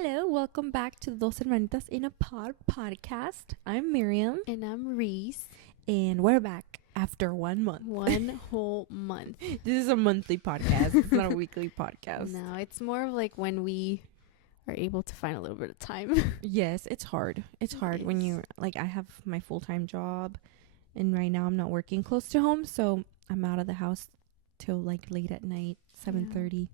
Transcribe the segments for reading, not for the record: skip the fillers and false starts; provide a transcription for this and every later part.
Hello, welcome back to Dos Hermanitas in a Pod podcast. I'm Miriam, And I'm Reese. and we're back after 1 month. One whole month. This is a monthly podcast. It's not a weekly podcast. No, it's more of like when we are able to find a little bit of time. Yes, it's hard. It's hard when you I have my full-time job, and right now I'm not working close to home, so I'm out of the house till late at night, 7:30,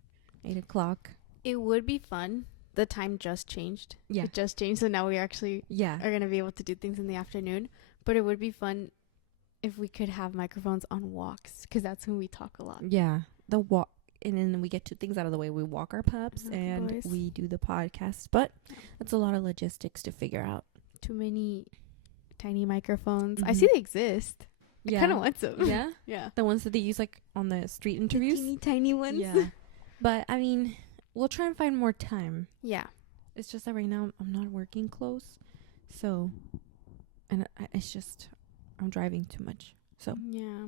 8 o'clock. It would be fun. The time just changed. Yeah. It just changed, so now we actually Yeah. are going to be able to do things in the afternoon. But it would be fun if we could have microphones on walks, because that's when we talk a lot. Yeah. The walk, and then we get two things out of the way. We walk our pups, and boys. we do the podcast, but that's a lot of logistics to figure out. Too many tiny microphones. I Mhm. see they exist. Yeah. I kind of want some. Yeah. Yeah. The ones that they use on the street interviews. Teeny tiny ones. Yeah. But I mean, we'll try and find more time. Yeah. It's just that right now I'm not working close. So, and it's just, I'm driving too much. So, Yeah.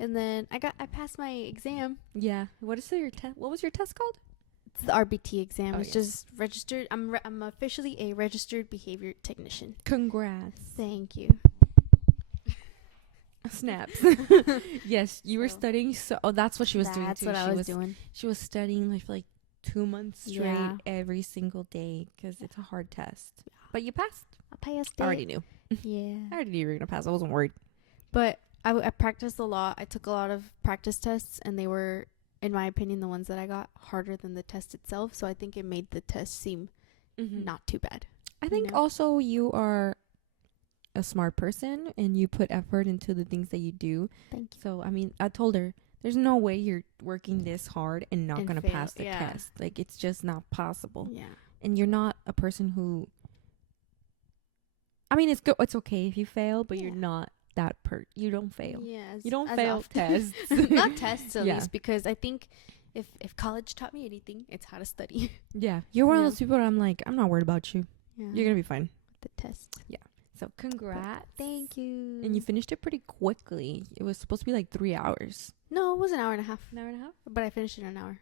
And then I passed my exam. yeah. What was your test called? It's the RBT exam. Oh, It's just registered. I'm officially a registered behavior technician. Congrats. Thank you. Snaps. Yes, you were So- studying. That's what she was doing That's too. what I She was doing. She was studying for 2 months straight Yeah. every single day because it's a hard test. But you passed. I passed I already knew. Yeah. I already knew you were going to pass. I wasn't worried. But I practiced a lot. I took a lot of practice tests, and they were, in my opinion, the ones that I got harder than the test itself. So I think it made the test seem not too bad. I think know? also you are a smart person and you put effort into the things that you do. Thank you. So, I mean, I told her, there's no way you're working this hard and not And going to fail, pass the yeah. test. It's just not possible. Yeah. And you're not a person who, I mean, it's okay if you fail, but you're Yeah. not that you don't fail. Yeah. You don't as fail often. tests. Not tests, at Yeah. least, because I think if college taught me anything, it's how to study. Yeah. You're one Yeah. of those people that I'm not worried about you. Yeah. You're going to be fine. the test. So, congrats. Thank you. And you finished it pretty quickly. It was supposed to be 3 hours. No, it was an hour and a half. An hour and a half? But I finished it in an hour.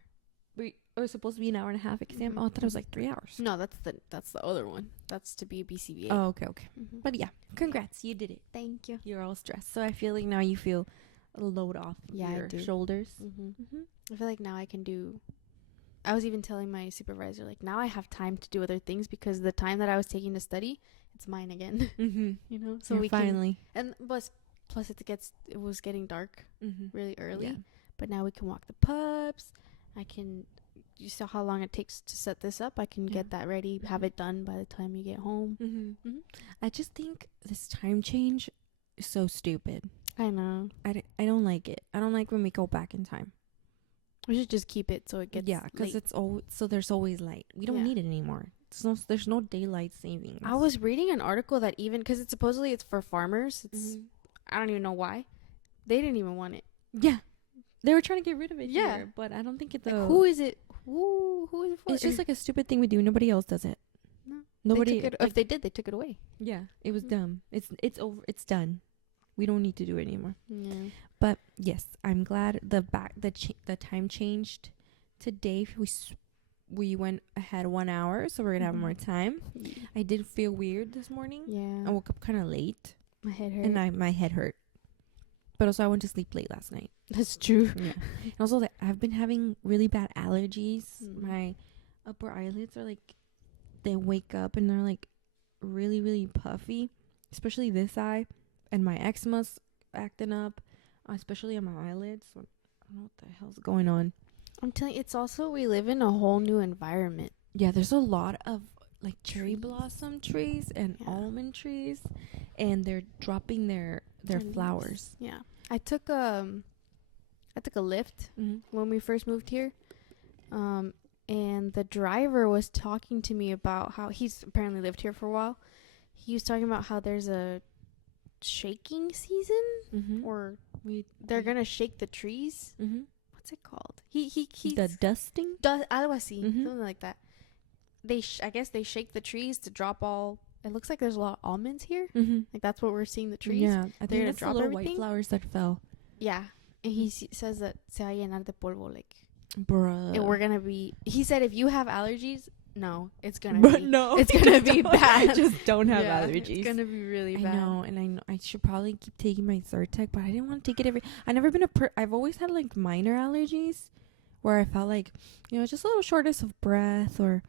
It was supposed to be an hour and a half exam. Mhm. Oh, I thought it was 3 hours. No, that's the other one. That's to be a BCBA. Oh, okay. Mhm. But yeah, congrats. You did it. Thank you. You're all stressed. So I feel like now you feel a load off Yeah, I your do. shoulders. Mm-hmm. I feel like now I can do. I was even telling my supervisor, now I have time to do other things, because the time that I was taking to study, it's mine again. Mm-hmm. You know, So we finally. and plus it was getting dark Mm-hmm. really early, Yeah. but now we can walk the pups. You saw how long it takes to set this up. I can Yeah. get that ready, have it done by the time you get home. Mm-hmm. Mhm. I just think this time change is so stupid. I know. I don't like it. I don't like when we go back in time. We should just keep it so it gets Because late. there's always light. We don't Yeah. need it anymore. There's no daylight savings. I was reading an article that even because it's for farmers. It's Mhm. I don't even know why. They didn't even want it. Yeah. They were trying to get rid of it Yeah. here, but I don't think it's Who is it? Who is it for? It's just a stupid thing we do. Nobody else does it. No. Nobody. If they did, they took it away. Yeah, it was Mm. dumb. It's over. It's done. We don't need to do it anymore. Yeah. But yes, I'm glad the time changed today. We went ahead 1 hour, so we're gonna have Mhm. more time. I did feel weird this morning. Yeah. I woke up kind of late, My head hurt. and my head hurt. But also, I went to sleep late last night. That's true. Yeah. And also, I've been having really bad allergies. Mm. My upper eyelids are they wake up and they're really, really puffy, especially this eye. And my eczema's acting up, especially on my eyelids. So I don't know what the hell's going on. I'm telling you, it's also we live in a whole new environment. Yeah, there's a lot of cherry Trees. blossom trees and Yeah. almond trees, and they're dropping their Leaves. flowers. Yeah. I took a lift Mm-hmm. when we first moved here. And the driver was talking to me about how he's apparently lived here for a while. He was talking about how there's a shaking season, Mm-hmm. or they're gonna shake the trees. Mm-hmm. What's it called? He's The dusting. algo así, Mhm. something like that. I guess they shake the trees to drop all. It looks like there's a lot of almonds here. Mm-hmm. That's what we're seeing, the trees. Yeah, I They're think gonna that's the drop little white everything? flowers that fell. Yeah. And he says that se va a llenar de polvo, Bruh. and we're gonna be. He said if you have allergies, no, it's gonna But be. no, It's gonna be don't- bad. Just don't have Yeah, allergies. It's gonna be really I bad. know, and I know I should probably keep taking my Zyrtec, but I didn't want to take it every. I never been I've always had like minor allergies, where I felt like, just a little shortness of breath or,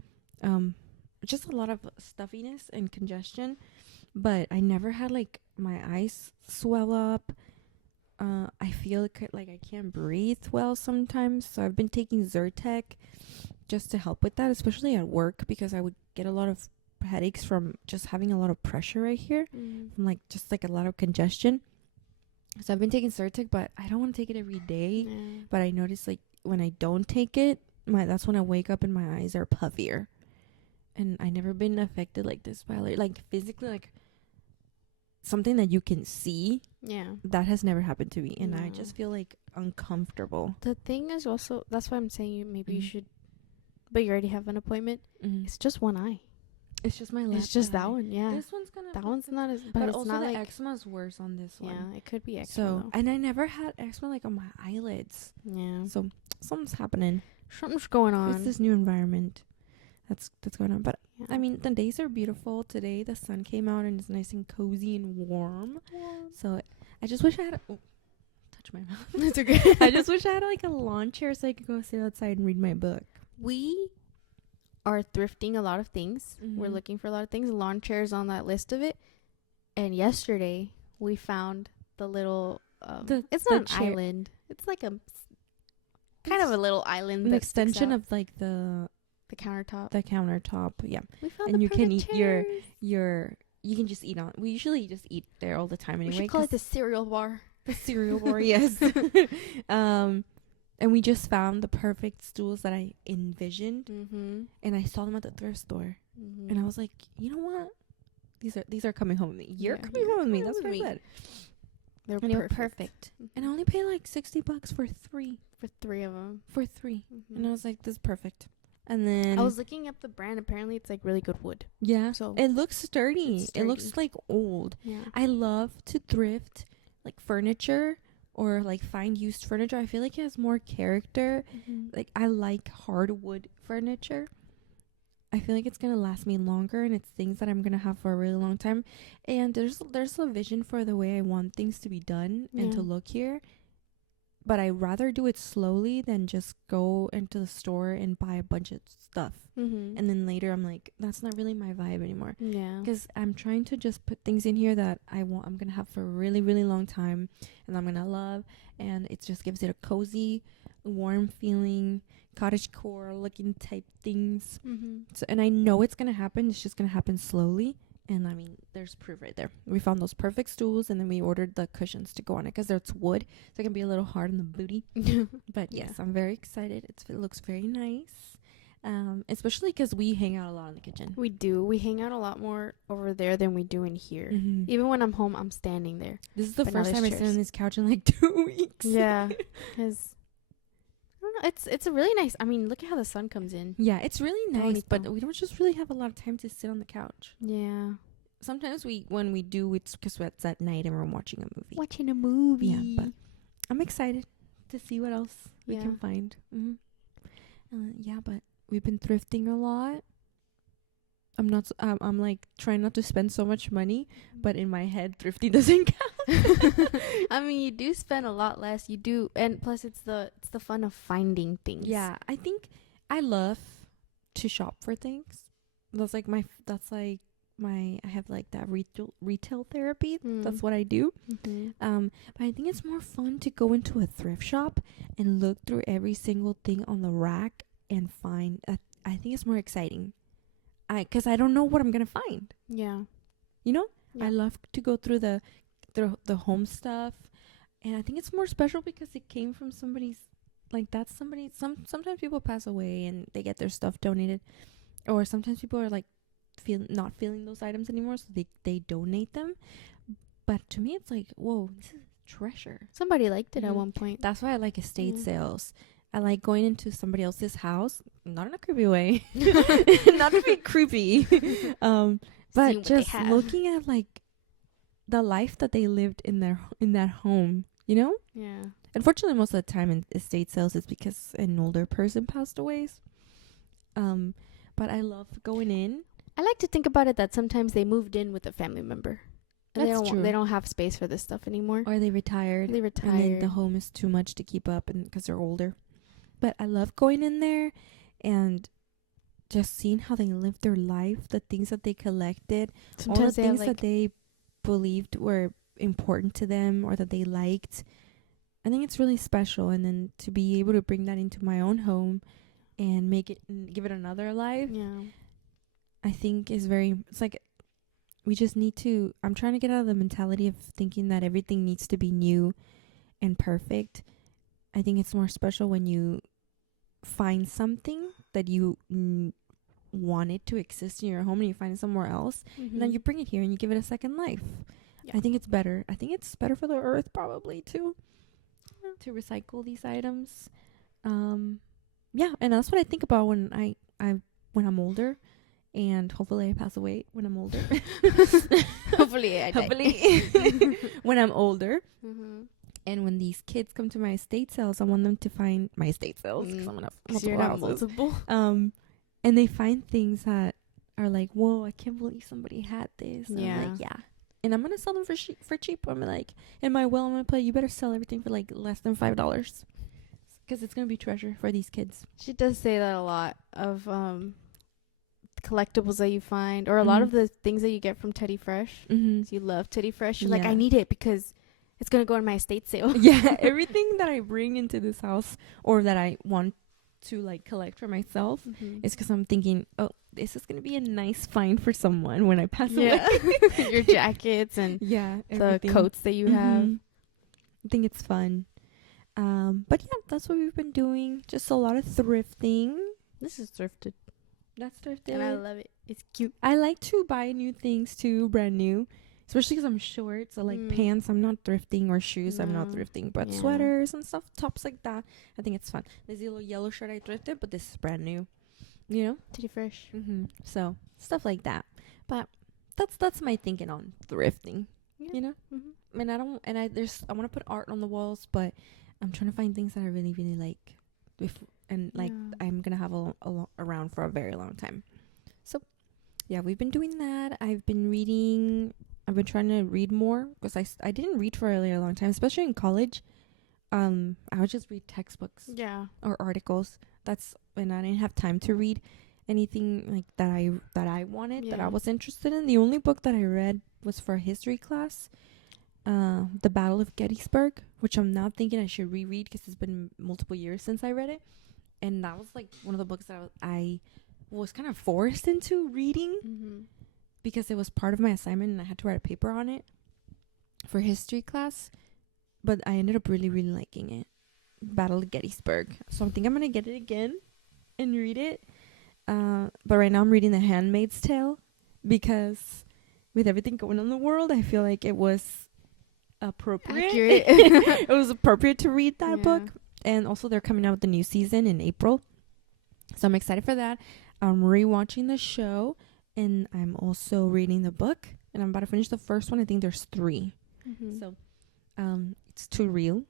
just a lot of stuffiness and congestion. But I never had like my eyes swell up. I feel like I can't breathe well sometimes, so I've been taking Zyrtec just to help with that, especially at work, because I would get a lot of headaches from just having a lot of pressure right here, from like just like a lot of congestion. So I've been taking Zyrtec, but I don't want to take it every day. Yeah. But I notice like when I don't take it, that's when I wake up and my eyes are puffier. And I never been affected like this by like physically, like something that you can see. Yeah. That has never happened to me, and I No. just feel like uncomfortable. The thing is also, that's why I'm saying maybe you Mhm. should, but you already have an appointment. It's just one eye. It's just my left. It's just eye. that one. Yeah. This one's gonna. That affect one's it. not as, but, But it's also not the like eczma's worse on this one. Yeah, it could be eczema. So, though. and I never had eczema like on my eyelids. Yeah. So something's happening. Something's going on. It's this new environment that's going on. But Yeah. I mean, the days are beautiful today. The sun came out and it's nice and cozy and warm. So I just wish I had. Touch my mouth. It's okay. I just wish I had like a lawn chair so I could go sit outside and read my book. We are thrifting a lot of things. We're Mhm. looking for a lot of things. Lawn chairs on that list of it. And yesterday we found the little. It's the not an chair- island. It's like a kind of a little island. An that sticks extension out. of like the the countertop. countertop. Yeah. We found and the you can perfect eat your- chairs. You can just eat on. We usually just eat there all the time We anyway. should call it 'cause the cereal bar. the cereal bar. Yes. And we just found the perfect stools that I envisioned, Mm-hmm. and I saw them at the thrift store, Mm-hmm. and I was like, you know what? These are coming home with me. You're Yeah, coming you're home with me. coming That's with what I me. said. They're And they were perfect. And I only paid like $60 for three. for 3 of them. For three. Mm-hmm. And I was like, this is perfect. And then I was looking up the brand. Apparently, it's like really good wood. yeah. So It looks sturdy. It's It looks sturdy. like old. yeah. I love to thrift like furniture or like find used furniture. I feel like it has more character. Mm-hmm. Like I like hardwood furniture. I feel like it's gonna last me longer, and it's things that I'm gonna have for a really long time. And there's a vision for the way I want things to be done and to Yeah. look here. But I'd rather do it slowly than just go into the store and buy a bunch of stuff. Mm-hmm. And then later I'm like, that's not really my vibe anymore. yeah. Because I'm trying to just put things in here that I'm gonna have for a really, really long time, and I'm gonna love, and it just gives it a cozy, warm feeling, cottagecore looking type things. Mm-hmm. So, and I know it's gonna happen. It's just gonna happen slowly. And I mean, there's proof right there. We found those perfect stools, and then we ordered the cushions to go on it because it's wood, so it can be a little hard on the booty. But Yeah. yes, I'm very excited. It looks very nice, especially because we hang out a lot in the kitchen. We do. We hang out a lot more over there than we do in here. Mhm. Even when I'm home, I'm standing there. This is the But now first there's time I sit chairs. on this couch in like 2 weeks. Yeah, because I don't know. It's a really nice. I mean, look at how the sun comes in. Yeah, it's really nice, Bonito. but we don't just really have a lot of time to sit on the couch. Yeah, Sometimes when we do, it's because it's at night and we're watching a movie. watching a movie. Yeah, but I'm excited to see what else we Yeah. can find. Yeah, but we've been thrifting a lot. I'm like trying not to spend so much money, but in my head, thrifting doesn't count. I mean, you do spend a lot less. You do, and plus, it's the fun of finding things. Yeah, I think I love to shop for things. I have like that retail therapy. That's what I do. Mm-hmm. But I think it's more fun to go into a thrift shop and look through every single thing on the rack and find. I think it's more exciting. Because I don't know what I'm gonna find. Yeah. You know, Yeah. I love to go through the home stuff, and I think it's more special because it came from somebody's. Like that's somebody. Sometimes people pass away and they get their stuff donated, or sometimes people are like not feeling those items anymore, so they donate them. But to me, it's like, whoa, this is treasure. Somebody liked it Mhm. at one point. That's why I like estate Mhm. sales. I like going into somebody else's house, not in a creepy way, not to be creepy, Seeing but what they just have. looking at like the life that they lived in that home. You know, Yeah. unfortunately, most of the time in estate sales, it's because an older person passed away. But I love going in. I like to think about it that sometimes they moved in with a family member. And That's true. They don't have space for this stuff anymore. Or they retired. They And then retired. the home is too much to keep up and because they're older. But I love going in there and just seeing how they live their life, the things that they collected, all the things that they believed were important to them or that they liked. I think it's really special. And then to be able to bring that into my own home and give it another life, I think it's like we just need to, I'm trying to get out of the mentality of thinking that everything needs to be new and perfect. I think it's more special when you find something that you wanted to exist in your home and you find it somewhere else, and then you bring it here and you give it a second life. I think it's better. I think it's better for the earth probably too, to recycle these items. And that's what I think about when when I'm older. And hopefully I pass away when I'm older. Hopefully I die. When I'm older. And when these kids come to my estate sales, I want them to find my estate sales. Because I'm going to have multiple. And they find things that are like, whoa, I can't believe somebody had this. And I'm like, yeah. And I'm going to sell them for cheap. I'm like, in my will, I'm going to put, you better sell everything for like less than $5. Because it's going to be treasure for these kids. She does say that a lot of collectibles that you find, or a lot of the things that you get from Teddy Fresh. So you love Teddy Fresh. You're like, I need it because it's gonna go in my estate sale. Yeah, everything that I bring into this house or that I want to like collect for myself is because I'm thinking, oh, this is gonna be a nice find for someone when I pass away. Your jackets and the coats that you have. I think it's fun. But yeah, that's what we've been doing. Just a lot of thrifting. This is thrifted. That's thrifted. And I love it. It's cute. I like to buy new things too, brand new. Especially because I'm short. So like pants, I'm not thrifting, or shoes, I'm not thrifting. But sweaters and stuff, tops like that, I think it's fun. There's a little yellow shirt I thrifted, but this is brand new. You know? Teddy Fresh. So stuff like that. But that's my thinking on thrifting. You know? And I want to put art on the walls, but I'm trying to find things that I really, really like. I'm gonna have around for a very long time. So yeah, we've been doing that. I've been trying to read more because I didn't read for a really long time, especially in college. I would just read textbooks or articles. And I didn't have time to read anything like that I wanted, that I was interested in. The only book that I read was for a history class, The Battle of Gettysburg, which I'm now thinking I should reread because it's been multiple years since I read it. And that was like one of the books that I was kind of forced into reading because it was part of my assignment and I had to write a paper on it for history class. But I ended up really, really liking it. Battle of Gettysburg. So I think I'm going to get it again and read it. But right now I'm reading The Handmaid's Tale because with everything going on in the world, I feel like it was appropriate. It was appropriate to read that book. And also they're coming out with the new season in April. So I'm excited for that. I'm rewatching the show and I'm also reading the book. And I'm about to finish the first one. I think there's 3. So it's too real.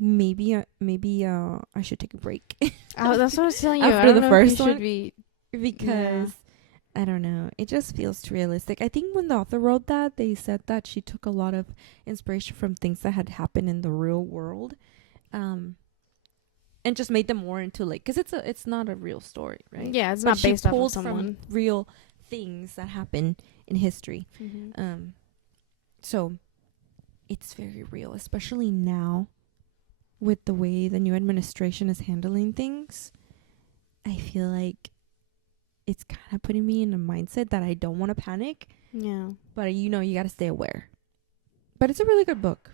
Maybe I should take a break. That's what I was telling you. After the first one, because I don't know, it just feels too realistic. I think when the author wrote that, they said that she took a lot of inspiration from things that had happened in the real world, and just made them more into like, because it's not a real story, right? Yeah, it's not based off of someone. From real things that happen in history. So it's very real, especially now with the way the new administration is handling things. I feel like it's kind of putting me in a mindset that I don't want to panic. Yeah. But you got to stay aware. But it's a really good book.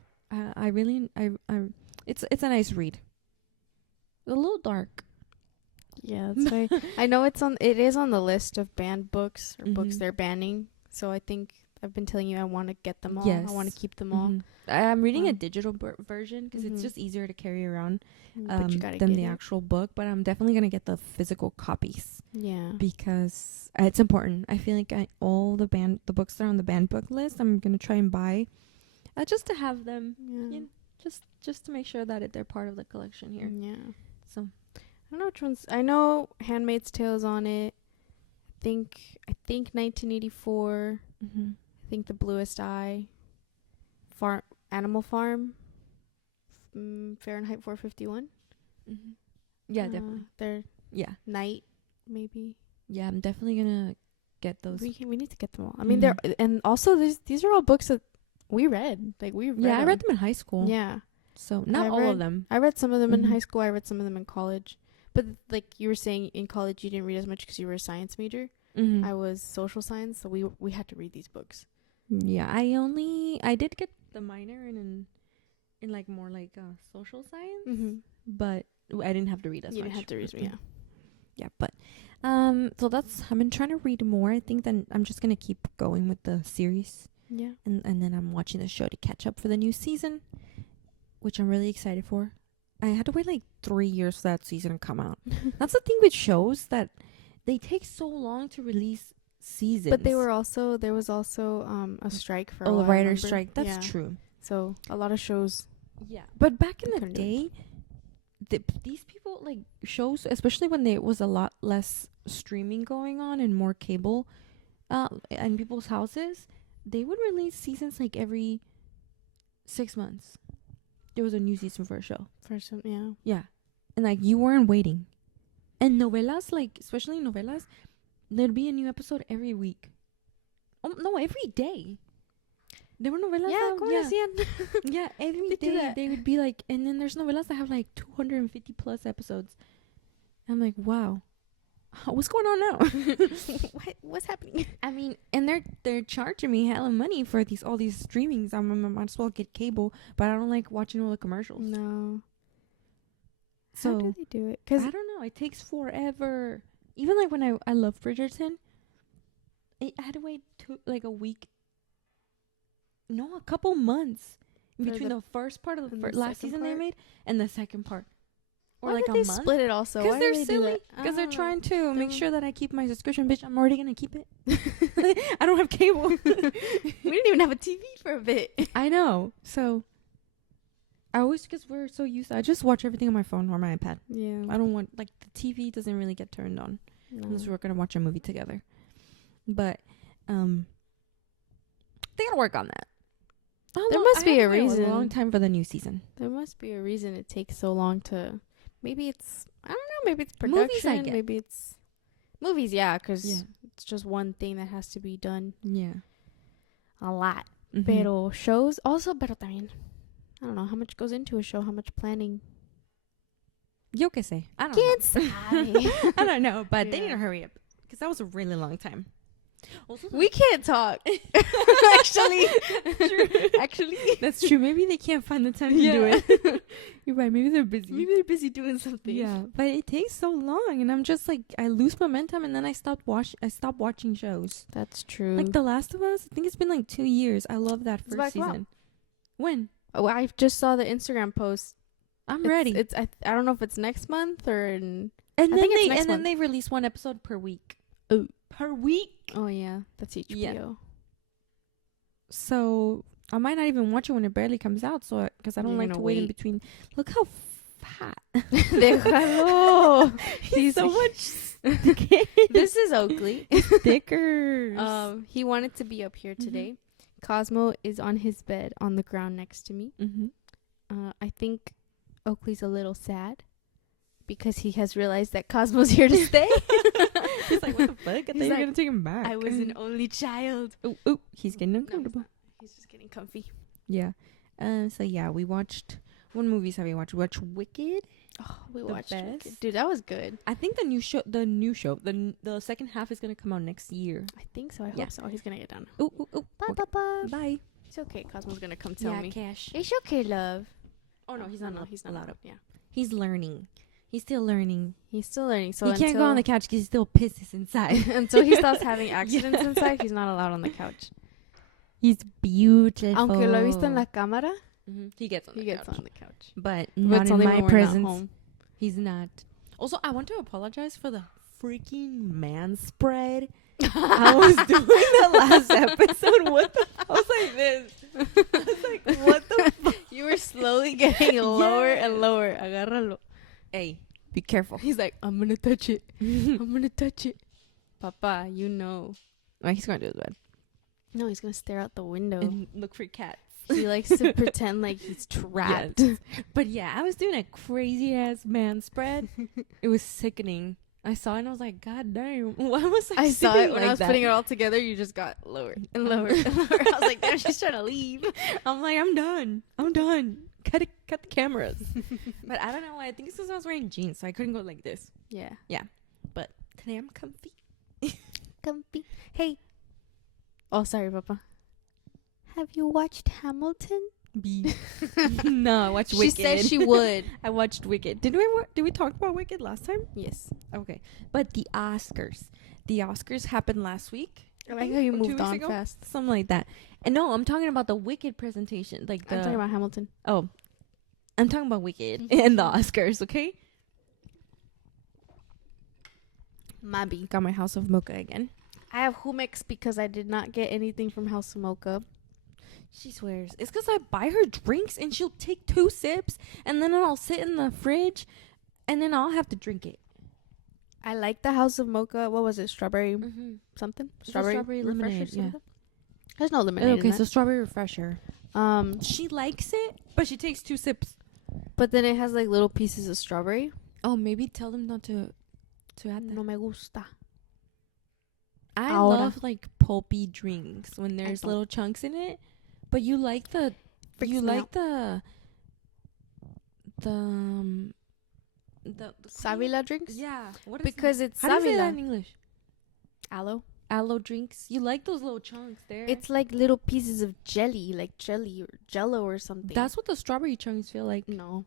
It's a nice read. A little dark. Yeah, that's why I know it is on the list of banned books or books they're banning. So I think I've been telling you I want to get them all. Yes. I want to keep them all. I'm reading a digital version because it's just easier to carry around than the actual book. But I'm definitely going to get the physical copies. Yeah. Because it's important. I feel like all the books that are on the banned book list, I'm going to try and buy just to have them. Yeah. Just to make sure that they're part of the collection here. Yeah. So I don't know which ones. I know Handmaid's Tale is on it. think 1984. Mm-hmm. I think The Bluest Eye. Animal Farm. Fahrenheit 451. Mm-hmm. Yeah, definitely. Their Yeah. Night, maybe. Yeah, I'm definitely gonna get those. We need to get them all. I mean, they're and also these are all books that we read. Like we read. Yeah, I them. read them in high school. Yeah. So not all of them. I read some of them in Mhm. high school. I read some of them in college. But like you were saying, in college you didn't read as much because you were a science major. Mm-hmm. I was social science, so we had to read these books. Yeah, I did get the minor in like more like social science, Mm-hmm. but I didn't have to read as You much. didn't have to read, yeah. Yeah, but so that's I've been trying to read more. I think then I'm just gonna keep going with the series, Yeah. and then I'm watching the show to catch up for the new season, which I'm really excited for. I had to wait like 3 years for that season to come out. That's the thing with shows, that they take so long to release seasons. But there was also a strike for a the while, writer's remember? strike. That's Yeah. true. So a lot of shows. Yeah, but back in the Couldn't do it. day, these people, like, shows, especially when there was a lot less streaming going on and more cable in people's houses, they would release seasons like every 6 months. There was a new season for a show. For some, yeah. Yeah. And like you weren't waiting. And novelas, like especially novelas, there'd be a new episode every week. Oh no, every day. There were novelas. Yeah, that, yeah, every They do day that. they would be like, and then there's novelas that have like 250 plus episodes. And I'm like, wow, what's going on now? What's happening? I mean, and they're charging me hella money for all these streamings. I might as well get cable, but I don't like watching all the commercials. No. So How do they do it? I don't know. It takes forever. Even like when I love Bridgerton, I had to wait a week. No, a couple months in For between the- the first part of the and the last second season they part? made and the second part. Or Why like did a they month. split it also? Because Why they're did they do silly. that? Because they're I don't trying to make Dumb. sure that I keep my subscription. Bitch, I'm already gonna keep it. I don't have cable. know. We didn't even have a TV for a bit. I know. So I always, because we're so used, I just watch everything on my phone or my iPad. Yeah. I don't want, like, the TV doesn't really get turned on unless we're gonna watch a movie together. But they gotta work on that. There must be a A reason. long time for the new season. There must be a reason it takes so long to. Maybe it's, I don't know. Maybe it's production. Movies, I get. Maybe it's movies. Yeah, because Yeah. it's just one thing that has to be done Yeah. a lot. Mhm. Pero shows also, pero también, I don't know how much goes into a show. How much planning. Yo que sé. I don't ¿Quién know. sabe? I don't know, but they Yeah. need to hurry up because that was a really long time. Also, We can't talk. actually, actually, that's true. Maybe they can't find the time to do it. You're right. Maybe they're busy. Maybe they're busy doing something. Yeah, but it takes so long, and I'm just like, I lose momentum, and then I stop watching shows. That's true. Like The Last of Us. I think it's been like 2 years. I love that It's about first to come out. season. When? Oh, I just saw the Instagram post. I'm ready. It's I don't know if it's next month or in. and I then think it's they next and then month. they release one episode per week. Oh. Per week. Oh yeah, that's HBO. Yeah. So I might not even watch it when it barely comes out. So because I don't You're like gonna to wait in wait. between. Look how fat. Déjalo. He's so much This is Oakley. stickers. He wanted to be up here Mhm. today. Cosmo is on his bed on the ground next to me. Mm-hmm. I think Oakley's a little sad because he has realized that Cosmo's here to stay. He's like, what the fuck? I thought you were like, gonna take him back. I was an only child. Ooh, he's getting No, he's uncomfortable. not. He's just getting comfy. Yeah. So yeah, we watched. What movies have we watched? We watched Wicked. Oh, we The watched best. Wicked. Dude, that was good. I think the second half is gonna come out next year. I think so. I Yeah. hope so. He's gonna get done. Ooh, ooh, ooh. Bye, Okay. bye, bye. Bye. It's okay. Cosmo's gonna come tell Yeah, me. Cash. It's okay, love. Oh no, he's not. He's not allowed. Yeah, He's learning. He's still learning. he's still learning. So he can't go on the couch because he still pisses inside. until he stops having accidents Yeah. inside, he's not allowed on the couch. He's beautiful. Aunque lo he visto en la cámara, He gets on he the gets couch. on the couch. But But not it's in only my when we're not presence. home. He's not. Also, I want to apologize for the freaking man spread I was doing the last episode. What the? I was like this. I was like, what the? Fuck? You were slowly getting lower and lower. Agárralo. Hey, be careful. He's like, I'm gonna touch it. I'm gonna touch it. Papa, you know. Oh, he's going to his bed. No, he's going to stare out the window. And look for cats. He likes to pretend like he's trapped. Yes. But yeah, I was doing a crazy ass man spread. It was sickening. I saw it and I was like, God damn. Why was I saw it when like I was that? putting it all together. You just got lower and lower and lower. I was like, damn, she's trying to leave. I'm like, I'm done. Cut the cameras. But I don't know why. I think it's because I was wearing jeans, so I couldn't go like this. Yeah. But today I'm comfy. Comfy. Hey. Oh, sorry, Papa. Have you watched Hamilton? No, I watched Wicked. She said she would. I watched Wicked. Did we talk about Wicked last time? Yes. Okay. But the Oscars happened last week. I like how you or 2 moved weeks on ago? fast. Something like that. And no, I'm talking about the Wicked presentation. Like I'm talking about Hamilton. Oh, I'm talking about Wicked and the Oscars. Okay. Mabi. Got my House of Mocha again. I have Humex because I did not get anything from House of Mocha. She swears. It's because I buy her drinks and she'll take 2 sips and then it'll sit in the fridge and then I'll have to drink it. I like the House of Mocha. What was it? Strawberry something? Strawberry Refresher lemonade. Yeah. something? There's no lemonade Okay, in so that. strawberry refresher. She likes it, but she takes 2 sips. But then it has like little pieces of strawberry. Oh, maybe tell them not to add that. No me gusta. I Ahora. love like pulpy drinks when there's don't. little chunks in it. But you like the Freaks you me like out. the Savila drinks? Yeah. What is Because it's that? How do you say that Savila. in English? Aloe. Aloe drinks. You like those little chunks there. It's like little pieces of jelly, like jelly or jello or something. That's what the strawberry chunks feel like. No.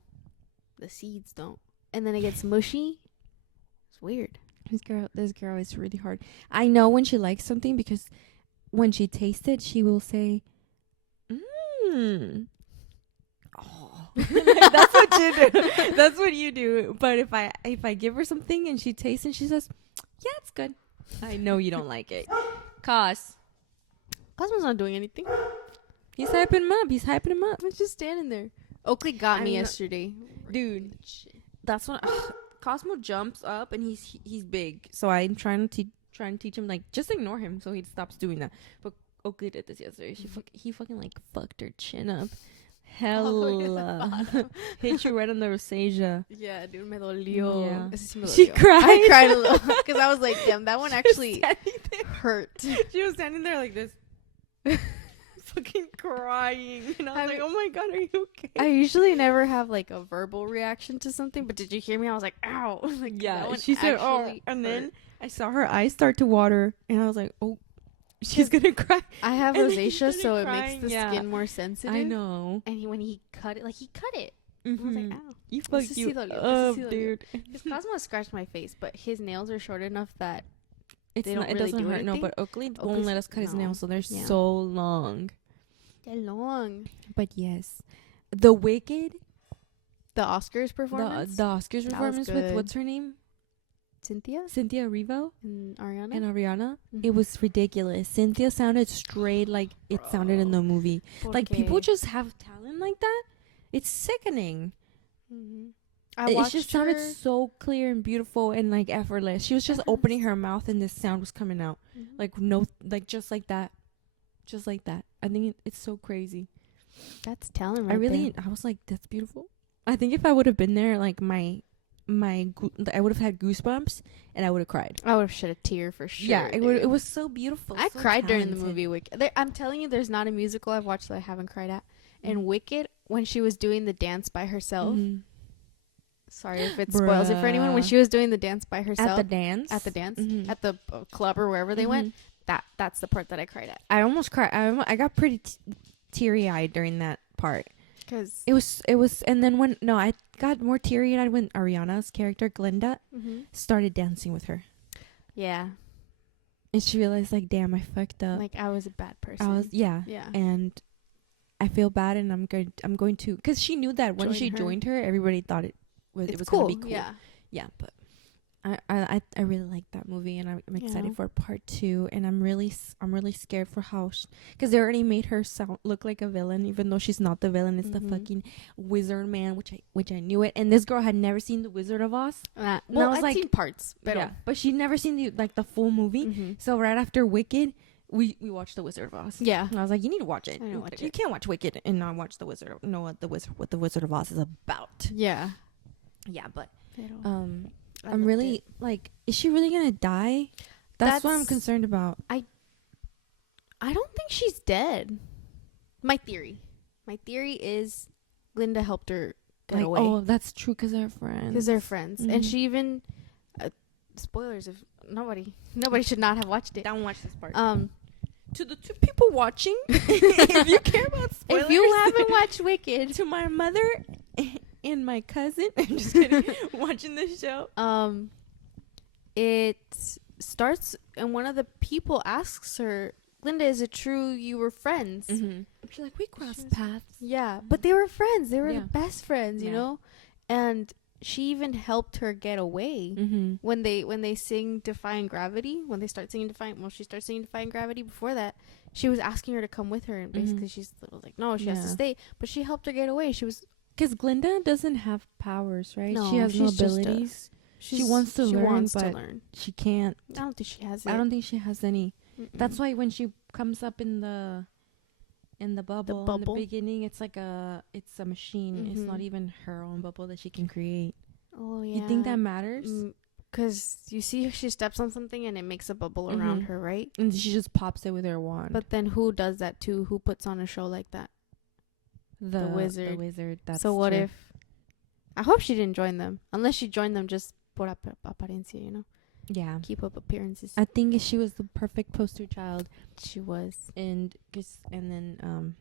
The seeds don't. And then it gets mushy. It's weird. This girl is really hard. I know when she likes something because when she tastes it, she will say, "Mmm." Oh, that's what you do. That's what you do. But if I give her something and she tastes it, she says, "Yeah, it's good." I know you don't like it. Cos. Cosmo's not doing anything. He's hyping him up. I'm just standing there. Oakley got me I'm not- yesterday. Dude. That's when Cosmo jumps up and he's big. So I'm trying to teach him, like, just ignore him so he stops doing that. But Oakley did this yesterday. He fucking like fucked her chin up. Hella. Hit you right on the rosacea. Yeah, dude, me dolió. Yeah. Ese sí me She dolió. cried. I cried a little because I was like, damn, that one actually hurt. She was standing there like this. Fucking crying. And I was like, oh my God, are you okay? I usually never have like a verbal reaction to something, but did you hear me? I was like, ow. Like, that Yeah, one she said, oh. actually And hurt. then I saw her eyes start to water. And I was like, oh, she's going to cry. I have And then he rosacea, so started it crying, makes the yeah. skin more sensitive. I know. And when he cut it, he cut it. I was Mhm. like, ow. You Ese fuck sí you dolió, ese up, sí dolió. dude. His Cosmo scratched my face, but his nails are short enough that It don't really doesn't do hurt, no. anything? But Oakley won't Oakley's- let us cut his no. nails, so they're Yeah. so long. they're long. But yes, the Wicked, The Oscars performance. the Oscars That was performance with good. what's her name, Cynthia Cynthia Erivo and Ariana. and Ariana. Mhm. It was ridiculous. Cynthia sounded straight like it sounded in the movie. Like people Porque- just have talent like that. It's sickening. Mhm. It just sounded so clear and beautiful and like effortless. She was just opening her mouth and this sound was coming out. Mhm. Like no, like just like that. Just like that. I think it's so crazy. That's talent. I was like, that's beautiful. I think if I would have been there, like I would have had goosebumps and I would have cried. I would have shed a tear for sure. Yeah, dude. it was so beautiful. I so cried during the talented. movie Wicked. I'm telling you, there's not a musical I've watched that I haven't cried at. And Mhm. Wicked, when she was doing the dance by herself. Mhm. Sorry if it spoils it for anyone. When Bruh. she was doing the dance by herself At the dance. Mhm. At the club or wherever they went, Mhm. that's the part that I cried at. I almost cried. I got pretty teary eyed during that part. Because It was, and then I got more teary eyed when Ariana's character Glinda started dancing with her, yeah, and she realized like, damn, I fucked up. like I was a bad person. yeah, yeah. and I feel bad, and I'm going to, because she knew that when Join she her. joined her, everybody thought it was cool. gonna be cool. Yeah. Yeah, but I really like that movie, and I'm excited Yeah. for part 2. And I'm really scared for how, because they already made her look like a villain, even though she's not the villain. It's the fucking wizard man, which I knew it. And this girl had never seen the Wizard of Oz. Well, I was I've like, seen parts, but she'd never seen the full movie. So right after Wicked, we watched the Wizard of Oz. Yeah, and I was like, you need to watch it. I know what You can't watch Wicked and not watch the Wizard. Know what the Wizard of Oz is about. Yeah. Yeah, but Pero I'm really like, is she really gonna die? That's what I'm concerned about. I don't think she's dead. My theory is Glinda helped her get away. Oh, that's true, because they're friends. Because they're friends, and she even spoilers if nobody should not have watched it. Don't watch this part. To the 2 people watching, if you care about spoilers, if you haven't watched Wicked, to my mother and my cousin, I'm just kidding, watching this show. It starts, and one of the people asks her, Glinda, is it true you were friends? She's like, we crossed paths. Yeah, but they were friends. They were Yeah. the best friends, you know? And she even helped her get away when they sing Defying Gravity. When they start singing she starts singing Defying Gravity. Before that, she was asking her to come with her, and basically she's like, no, she has to stay. But she helped her get away. She was, because Glinda doesn't have powers, right? No, she has no she's just abilities. She wants to learn, but she can't. I don't think she has it. I don't think she has any. That's why when she comes up in the bubble in the beginning, it's like it's a machine. It's not even her own bubble that she can create. Oh yeah. You think that matters? Because you see, she steps on something and it makes a bubble around her, right? And she just pops it with her wand. But then who does that too? Who puts on a show like that? The wizard. The wizard. That's so what true. if? I hope she didn't join them. Unless she joined them just por apariencia, you know? Yeah. Keep up appearances. I think she was the perfect poster child. She was. And then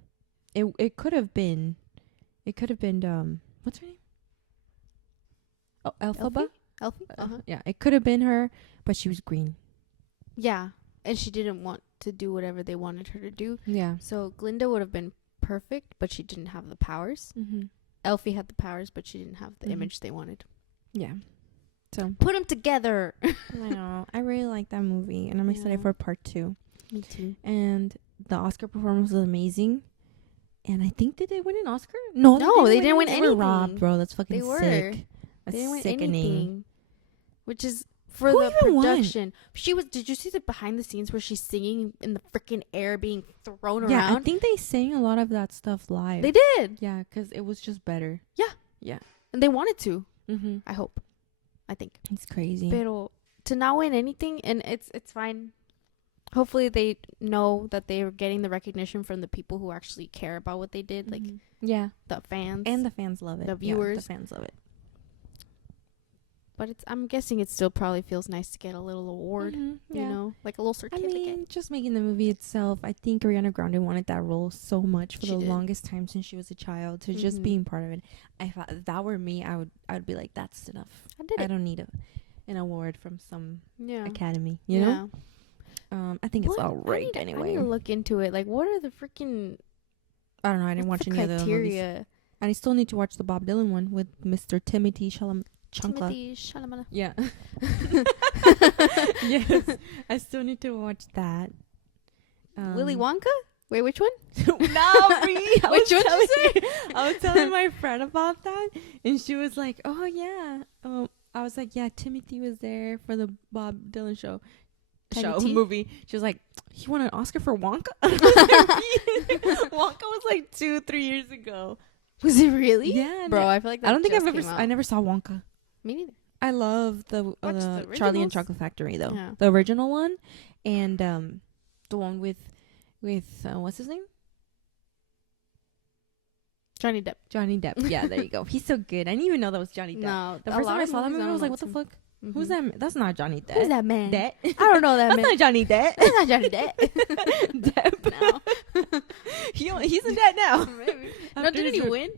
it could have been what's her name? Oh, Elphaba? Elfie? Uh-huh. Yeah, it could have been her, but she was green. Yeah. And she didn't want to do whatever they wanted her to do. Yeah. So Glinda would have been perfect, but she didn't have the powers. Elfie had the powers, but she didn't have the image they wanted. Yeah. So put them together. I know. I really like that movie, and I'm excited for part 2. Me too. And the Oscar performance was amazing. And I think, did they win an Oscar? No, they didn't win anything. They were robbed, bro. That's fucking sick. That's they didn't win sickening. anything. Which is for Who the even production. Did you see the behind the scenes where she's singing in the freaking air being thrown Yeah, around? I think they sang a lot of that stuff live. They did. Yeah, because it was just better. Yeah. And they wanted to. I hope. I think. It's crazy. Pero to not win anything, and it's fine. Hopefully they know that they're getting the recognition from the people who actually care about what they did. Like, the fans. And the fans love it. The viewers. The fans love it. But I'm guessing it still probably feels nice to get a little award, you know, like a little certificate. I mean, just making the movie itself, I think Ariana Grande wanted that role so much for the longest time since she was a child. So just being part of it, I thought if that were me, I would be like, that's enough. I don't need an award from some academy, you know? I think it's all right anyway. I need to look into it. Like, what are the freaking... I don't know. I didn't watch any other movies. And I still need to watch the Bob Dylan one with Mr. Timothy Chalamet. Yeah. Yes. I still need to watch that. Willy Wonka? Wait, which one? Not me. Which one did you say? I was telling my friend about that, and she was like, oh, yeah. I was like, yeah, Timothy was there for the Bob Dylan movie. She was like, he won an Oscar for Wonka? Wonka was like 2-3 years ago. Was it really? Yeah. Bro, I feel like that I don't think I never saw Wonka. Me neither. I love the Charlie and Chocolate Factory though. Yeah. The original one, and the one with what's his name? Johnny Depp. Johnny Depp. Yeah, there you go. He's so good. I didn't even know that was Johnny Depp. No, the first time I saw that movie, I was like, what the fuck? Who's that? That's not Johnny Depp. Who's that man? Depp? I don't know that That's man. not Johnny Depp. That's not Johnny Depp. Depp. No. He's in debt now. Maybe. No, didn't he win?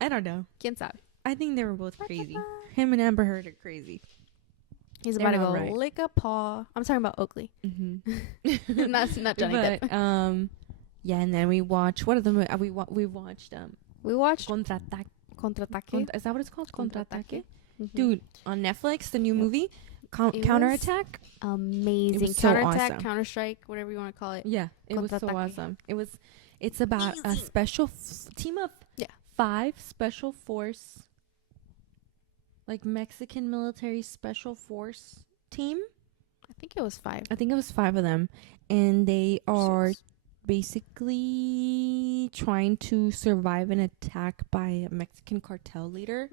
I don't know. ¿Quién sabe? I think they were both crazy. Him and Amber Heard are crazy. He's about to go lick a paw. I'm talking about Oakley. not Johnny Depp. Yeah, and then we watched, what are the we watched we watched Contraataque. Contraataque. Is that what it's called? Contraataque? Mm-hmm. Dude, on Netflix, the new movie, Counterattack. Amazing. It was so Counterattack, awesome. Counter-Strike, whatever you want to call it. Yeah, it was so awesome. It's about a special team of 5 special force, like Mexican military special force team. I think it was 5. I think it was 5 of them, and they are basically trying to survive an attack by a Mexican cartel leader.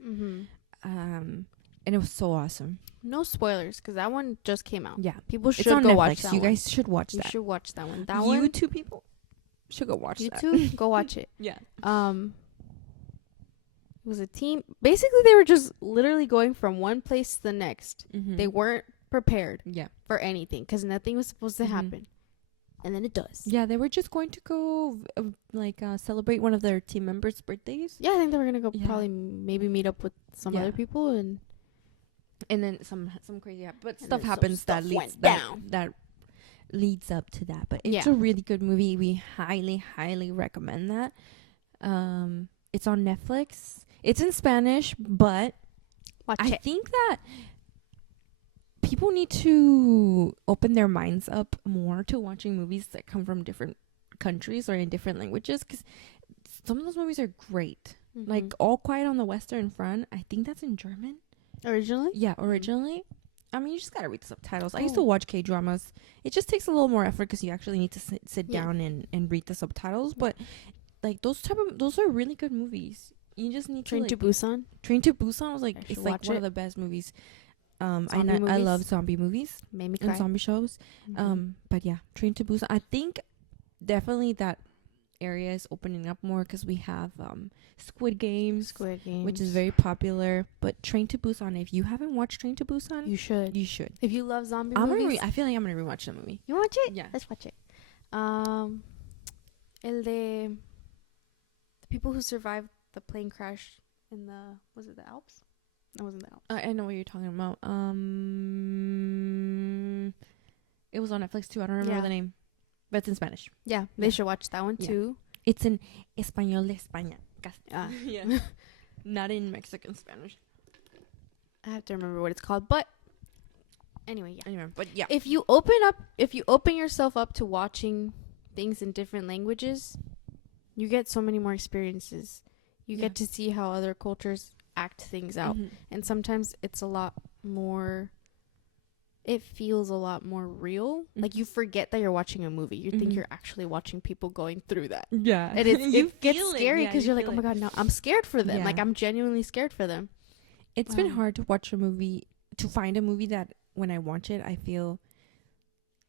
And it was so awesome. No spoilers, because that one just came out. Yeah, people should go Netflix. Watch that. You guys should watch that. You should watch that one. That you one. two people should go watch you that. two go watch it. Yeah. It was a team. Basically, they were just literally going from one place to the next. They weren't prepared. For anything, because nothing was supposed to happen, and then it does. Yeah, they were just going to go celebrate one of their team members' birthdays. Yeah, I think they were gonna go probably maybe meet up with some other people and then some crazy but stuff happens that leads up to that. But it's a really good movie. We highly recommend that. It's on Netflix. It's in Spanish, but I think that people need to open their minds up more to watching movies that come from different countries or in different languages, because some of those movies are great. Like All Quiet on the Western Front, I think that's in German. Originally? Yeah, originally. I mean, you just gotta read the subtitles. I used to watch K-dramas. It just takes a little more effort because you actually need to sit down and read the subtitles. But like those are really good movies. You just need Train to Busan. Train to Busan was it's like one of the best movies. I love zombie movies Made me cry. and zombie shows. But yeah, Train to Busan. I think definitely that area is opening up more because we have Squid Games, which is very popular. But Train to Busan, if you haven't watched Train to Busan, you should. If you love zombie movies, I feel like I'm gonna rewatch the movie. You watch it? Yeah, let's watch it. The people who survived the plane crash in the Alps? That wasn't the Alps. I know what you're talking about. It was on Netflix too. I don't remember the name, but it's in Spanish. Yeah, they should watch that one too. It's in Español de España. Yeah, not in Mexican Spanish. I have to remember what it's called, but anyway, yeah. If you open yourself up to watching things in different languages, you get so many more experiences. You get to see how other cultures act things out, and sometimes it's a lot more. It feels a lot more real. Like you forget that you're watching a movie. You think you're actually watching people going through that. Yeah, and it gets scary because you're like, oh my god, no, I'm scared for them. Yeah. Like I'm genuinely scared for them. It's been hard to watch a movie, to find a movie that when I watch it, I feel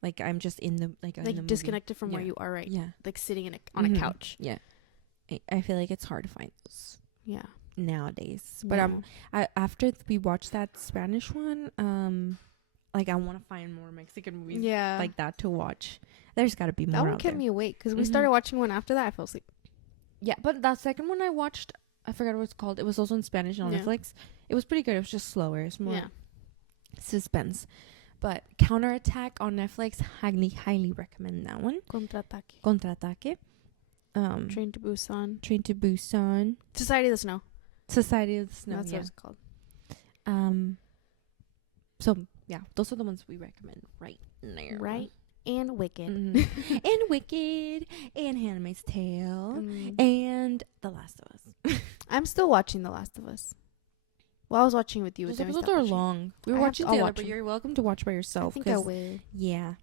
like I'm just in the in the disconnected from where you are, right? Yeah, like sitting on a couch. Yeah, I feel like it's hard to find those. Yeah, nowadays. But after we watched that Spanish one, I want to find more Mexican movies like that to watch. There's got to be more. That one kept me awake because we started watching one after that. I fell asleep. Yeah, but that second one I watched, I forgot what it's called. It was also in Spanish on Netflix. It was pretty good. It was just slower. It's more suspense. But Counterattack on Netflix, highly recommend that one. Contraataque. Train to Busan. Society of the Snow. That's what it's called. So yeah, those are the ones we recommend right now. Right? And Wicked. And Wicked. And Handmaid's Tale. And The Last of Us. I'm still watching The Last of Us. Well, I was watching with you. Those episodes are long. We were watching together, but you're welcome to watch by yourself. I think I will. Yeah.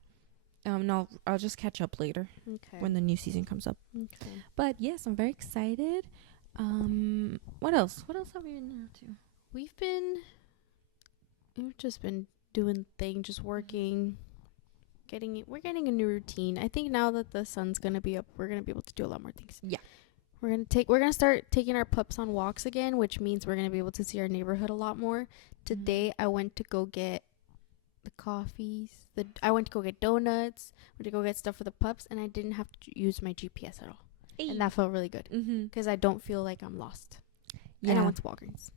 No, I'll just catch up later. Okay. When the new season comes up. Okay. But yes, I'm very excited. What else? What else have we been up to? We've just been doing things, just working, we're getting a new routine. I think now that the sun's gonna be up, we're gonna be able to do a lot more things. Yeah. We're gonna start taking our pups on walks again, which means we're gonna be able to see our neighborhood a lot more. Today I went to go get the coffees. I went to go get donuts. Went to go get stuff for the pups, and I didn't have to use my GPS at all. Hey. And that felt really good because I don't feel like I'm lost. Yeah. And I went to Walgreens.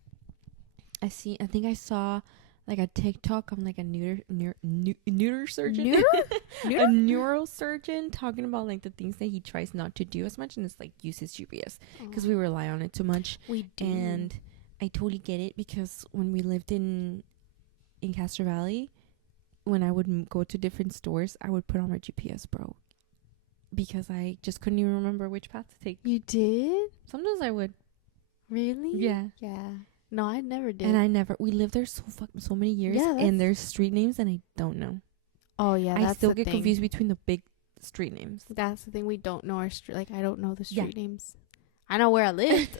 I think I saw like a TikTok on like a neurosurgeon. A neurosurgeon talking about like the things that he tries not to do as much, and it's like use his GPS because we rely on it too much. We do. And I totally get it because when we lived in Castro Valley, when I would go to different stores, I would put on my GPS, bro, because I just couldn't even remember which path to take. You did? Sometimes I would. Really? Yeah. Yeah. No, I never did. And we lived there so many years, and there's street names and I don't know. Oh yeah, I still get confused between the big street names. That's the thing. We don't know our street. Like, I don't know the street names. I know where I lived.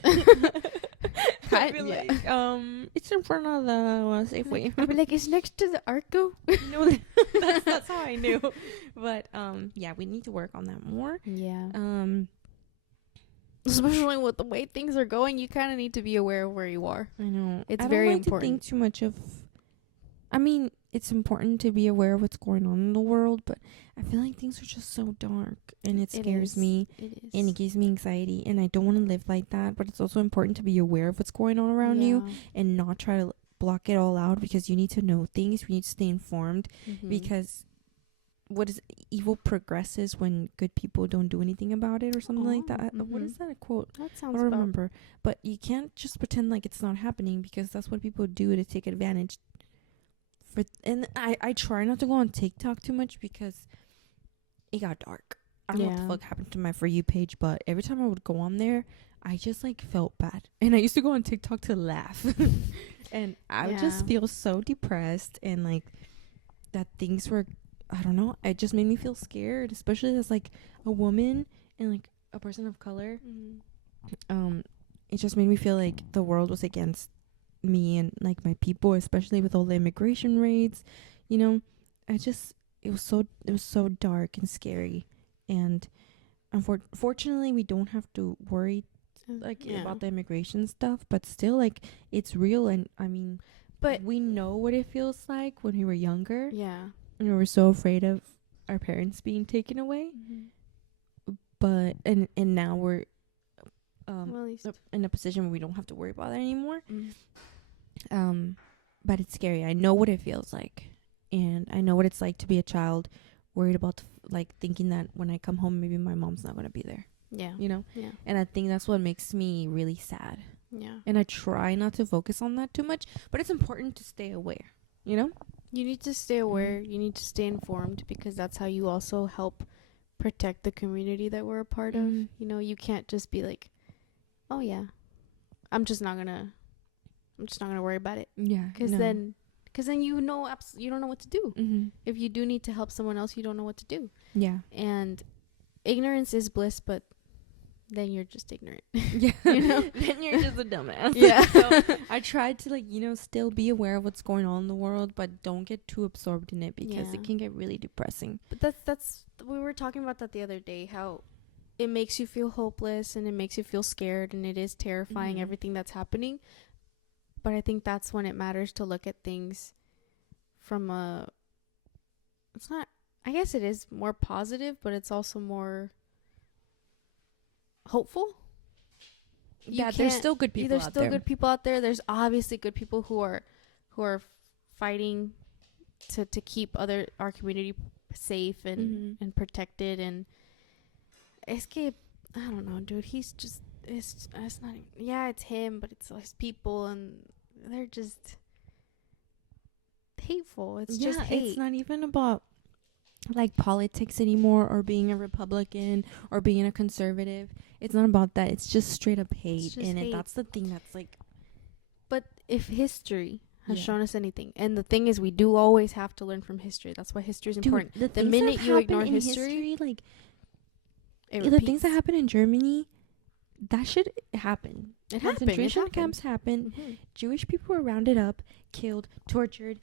I'd be like, it's in front of the Safeway. I'd be like, it's next to the Arco. No, that's how I knew. But yeah, we need to work on that more. Yeah. Especially with the way things are going, you kind of need to be aware of where you are. I know. It's very important. I don't like to think too much of. I mean, it's important to be aware of what's going on in the world, but I feel like things are just so dark, and it scares me, and it gives me anxiety, and I don't want to live like that. But it's also important to be aware of what's going on around you, and not try to block it all out, because you need to know things. We need to stay informed, because evil progresses when good people don't do anything about it, or something like that. What is that a quote? That sounds. I don't remember, but you can't just pretend like it's not happening, because that's what people do to take advantage. And I try not to go on TikTok too much, because it got dark. I don't know what the fuck happened to my For You page, but every time I would go on there, I just like felt bad. And I used to go on TikTok to laugh. And I would just feel so depressed, and like that things were, I don't know, it just made me feel scared, especially as like a woman and like a person of color. It just made me feel like the world was against me and like my people, especially with all the immigration raids. You know, it was so dark and scary, and unfortunately we don't have to worry about the immigration stuff, but still, like, it's real. And I mean, but we know what it feels like when we were younger, and we were so afraid of our parents being taken away. But and now we're in a position where we don't have to worry about that anymore. But it's scary. I know what it feels like, and I know what it's like to be a child worried about like thinking that when I come home maybe my mom's not going to be there. You know? And I think that's what makes me really sad. And I try not to focus on that too much, but it's important to stay aware, you know? You need to stay aware. You need to stay informed, because that's how you also help protect the community that we're a part of. You know, you can't just be like, oh yeah, I'm just not gonna worry about it. Because then you know, you don't know what to do. If you do need to help someone else, you don't know what to do. And ignorance is bliss, but then you're just ignorant. You know? Then you're just a dumbass. So I tried to, like, you know, still be aware of what's going on in the world, but don't get too absorbed in it, because it can get really depressing. But that's we were talking about that the other day, how it makes you feel hopeless and it makes you feel scared, and it is terrifying, everything that's happening. But I think that's when it matters to look at things from it's not, I guess it is more positive, but it's also more hopeful. There's still good people out there. There's still good people out there. There's obviously good people who are fighting to keep our community safe and protected. And I don't know, dude. He's just, it's not, it's him, but it's his people, and they're just hateful. It's just hate. It's not even about like politics anymore, or being a Republican or being a conservative. It's not about that. It's just straight up hate. And that's the thing that's like, but if history has shown us anything, and the thing is, we do always have to learn from history. That's why history is important. The minute you ignore history, like the things that happen in Germany, that should happen. Concentration camps happen. Jewish people were rounded up, killed, tortured.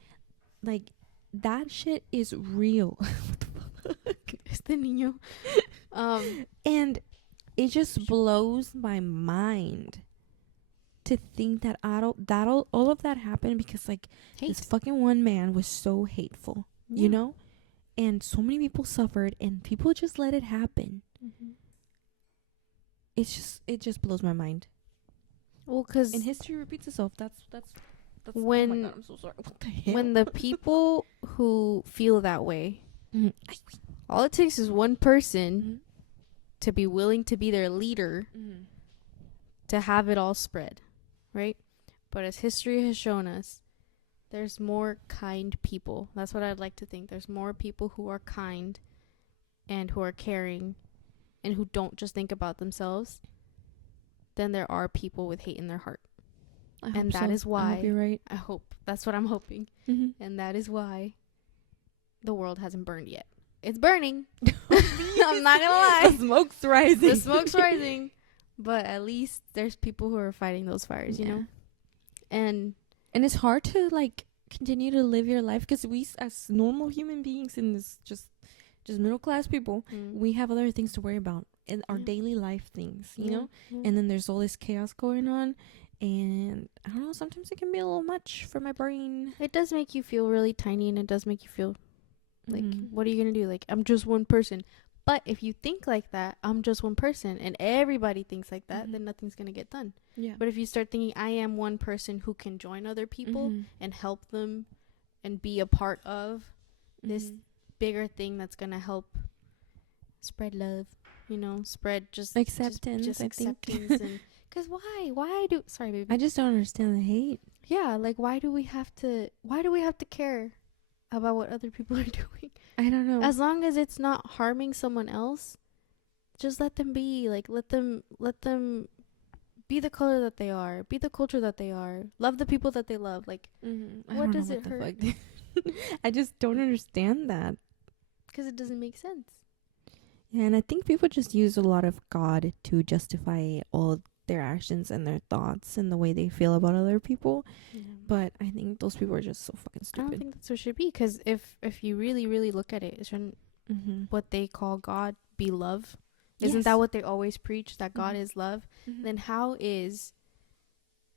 Like, that shit is real. What the fuck? Este niño. And it just blows my mind to think that all of that happened because, like, this fucking one man was so hateful, you know? And so many people suffered, and people just let it happen. It just blows my mind. Well, because and history repeats itself. That's when, oh my God, I'm so sorry. What the hell? When the people who feel that way, all it takes is one person to be willing to be their leader to have it all spread, right? But as history has shown us, there's more kind people. That's what I'd like to think. There's more people who are kind and who are caring and who don't just think about themselves than there are people with hate in their heart. And that is why, I hope you're right. I hope, that's what I'm hoping. Mm-hmm. And that is why the world hasn't burned yet. It's burning. I'm not gonna lie. The smoke's rising. The smoke's rising. But at least there's people who are fighting those fires, you know? And it's hard to, like, continue to live your life because we, as normal human beings in this just middle class people, we have other things to worry about in our daily life things, you know? And then there's all this chaos going on. And I don't know, sometimes it can be a little much for my brain. It does make you feel really tiny, and it does make you feel like, what are you going to do? Like, I'm just one person. But if you think like that, I'm just one person, and everybody thinks like that, then nothing's going to get done. Yeah. But if you start thinking, I am one person who can join other people and help them and be a part of this bigger thing that's going to help spread love, you know, spread just acceptance, just I acceptance. think. And because sorry, baby. I just don't understand the hate. Yeah, like, why do we have to care about what other people are doing? I don't know. As long as it's not harming someone else, just let them be. Like, let them be the color that they are, be the culture that they are, love the people that they love. Like, what does it hurt? I just don't understand that. Because it doesn't make sense. Yeah, and I think people just use a lot of God to justify all their actions and their thoughts and the way they feel about other people. But I think those people are just so fucking stupid. I don't think that's what it should be, because if you really, really look at it, shouldn't what they call God be love? Isn't that what they always preach, that God is love? Then how is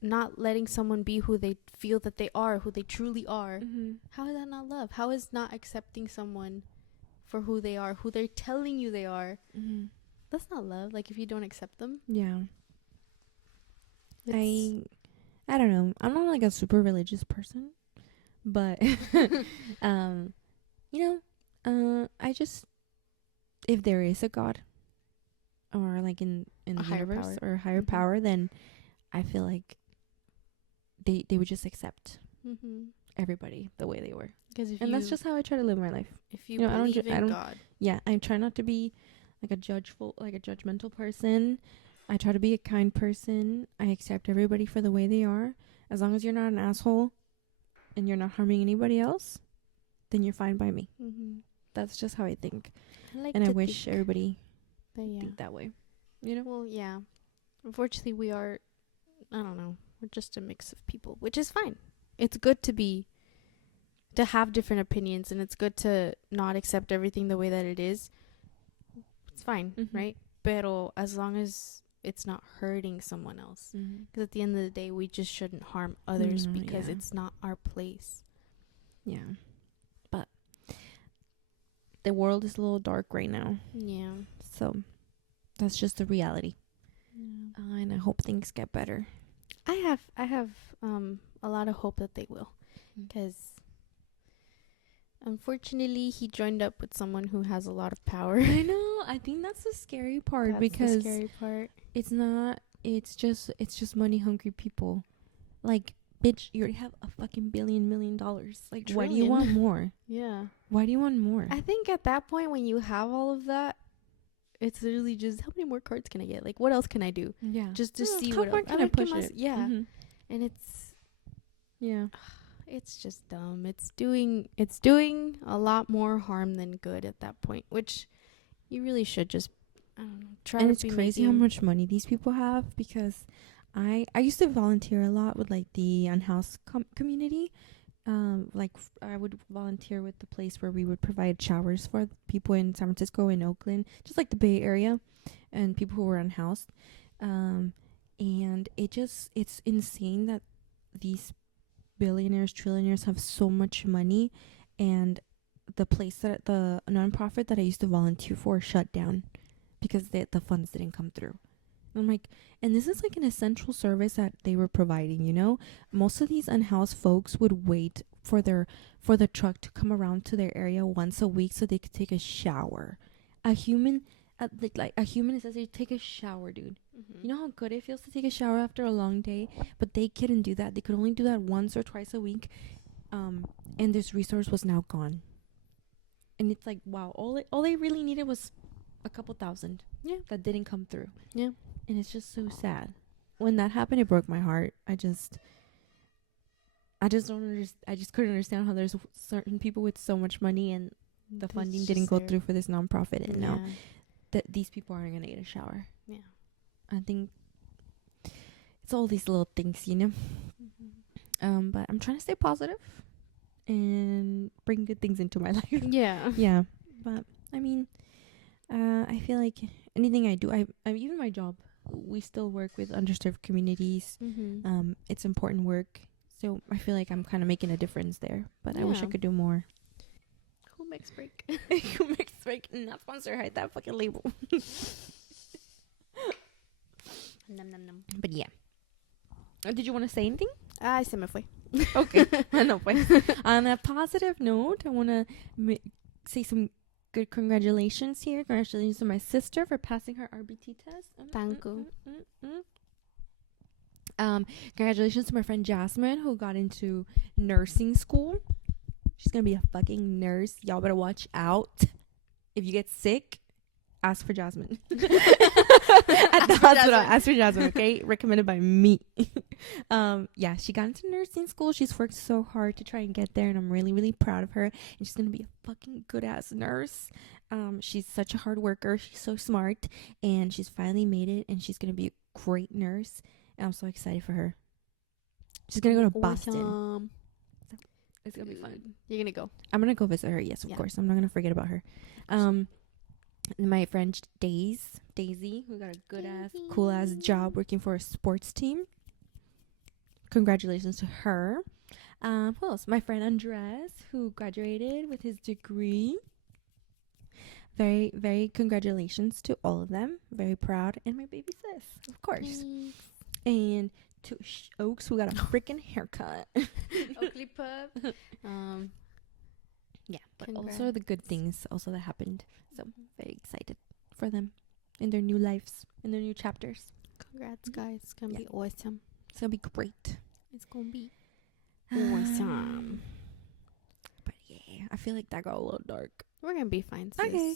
not letting someone be who they feel that they are, who they truly are, how is that not love? How is not accepting someone for who they are, who they're telling you they are? That's not love. Like, if you don't accept them. Yeah. I don't know. I'm not like a super religious person, but I just, if there is a God or like in the universe or a higher power, then I feel like they would just accept everybody the way they were. And that's just how I try to live my life. If you believe in God. Yeah, I try not to be like a judgmental person. I try to be a kind person. I accept everybody for the way they are. As long as you're not an asshole and you're not harming anybody else, then you're fine by me. That's just how I think. I wish everybody think that way. You know? Well, yeah. Unfortunately, we are, I don't know, we're just a mix of people, which is fine. It's good to have different opinions, and it's good to not accept everything the way that it is. It's fine, right? Pero as long as it's not hurting someone else. Because at the end of the day, we just shouldn't harm others because it's not our place. Yeah. But the world is a little dark right now. Yeah. So that's just the reality. And I hope things get better. I have a lot of hope that they will. Because unfortunately, he joined up with someone who has a lot of power. I know. I think that's the scary part. Because the scary part. It's just money hungry people. Like, bitch, you already have a fucking $1 million. Like, why do you want more? Yeah. Why do you want more? I think at that point, when you have all of that, it's really just, how many more cards can I get? Like, what else can I do? Yeah. Just to see what else can I push it. Yeah. And it's just dumb. It's doing a lot more harm than good at that point, which you really should just, I don't know, try. And it's crazy how much money these people have, because I used to volunteer a lot with like the unhoused community. I would volunteer with the place where we would provide showers for people in San Francisco and Oakland, just like the Bay Area, and people who were unhoused. And it's insane that these billionaires, trillionaires have so much money, and the nonprofit that I used to volunteer for shut down because the funds didn't come through. I'm like, and this is like an essential service that they were providing, you know? Most of these unhoused folks would wait for the truck to come around to their area once a week so they could take a shower. A human is as they take a shower, dude. You know how good it feels to take a shower after a long day? But they couldn't do that. They could only do that once or twice a week. And this resource was now gone. And it's like, wow, all they really needed was a couple thousand. Yeah. That didn't come through. Yeah. And it's just so sad. When that happened, it broke my heart. I just don't understand. I just couldn't understand how there's certain people with so much money and the funding didn't go through for this nonprofit, and now that these people aren't gonna get a shower. Yeah. I think it's all these little things, you know. But I'm trying to stay positive and bring good things into my life. Yeah. Yeah. But I mean, I feel like anything I do, I even my job, we still work with underserved communities. It's important work. So I feel like I'm kind of making a difference there, but I wish I could do more. Who makes break? Who makes break? Not sponsor. Hide that fucking label. Num, num, num. But yeah. Did you want to say anything? Ay, se me fue. Okay. No, pues. On a positive note, I want to say some good congratulations here. Congratulations to my sister for passing her RBT test. Thank you. Congratulations to my friend Jasmine, who got into nursing school. She's gonna be a fucking nurse. Y'all better watch out. If you get sick, ask for Jasmine. At the hospital, ask for Jasmine, okay? Recommended by me. Yeah, she got into nursing school. She's worked so hard to try and get there, and I'm really, really proud of her. And she's gonna be a fucking good ass nurse. She's such a hard worker. She's so smart, and she's finally made it, and she's gonna be a great nurse. And I'm so excited for her. She's gonna go to Boston. So it's gonna be fun. You're gonna go. I'm gonna go visit her. Yes, of course. I'm not gonna forget about her. My friend Daisy, who got a good ass, cool ass job working for a sports team. Congratulations to her. Who else? My friend Andres, who graduated with his degree. Very, very congratulations to all of them. Very proud. And my baby sis, of course. Thanks. And to Oaks, who got a freaking haircut. Oakley pup. Yeah, but also the good things also that happened. So very excited for them in their new lives, in their new chapters. Congrats, guys. It's gonna be awesome. It's gonna be great. It's gonna be awesome. But yeah, I feel like that got a little dark. We're gonna be fine, sis. Okay.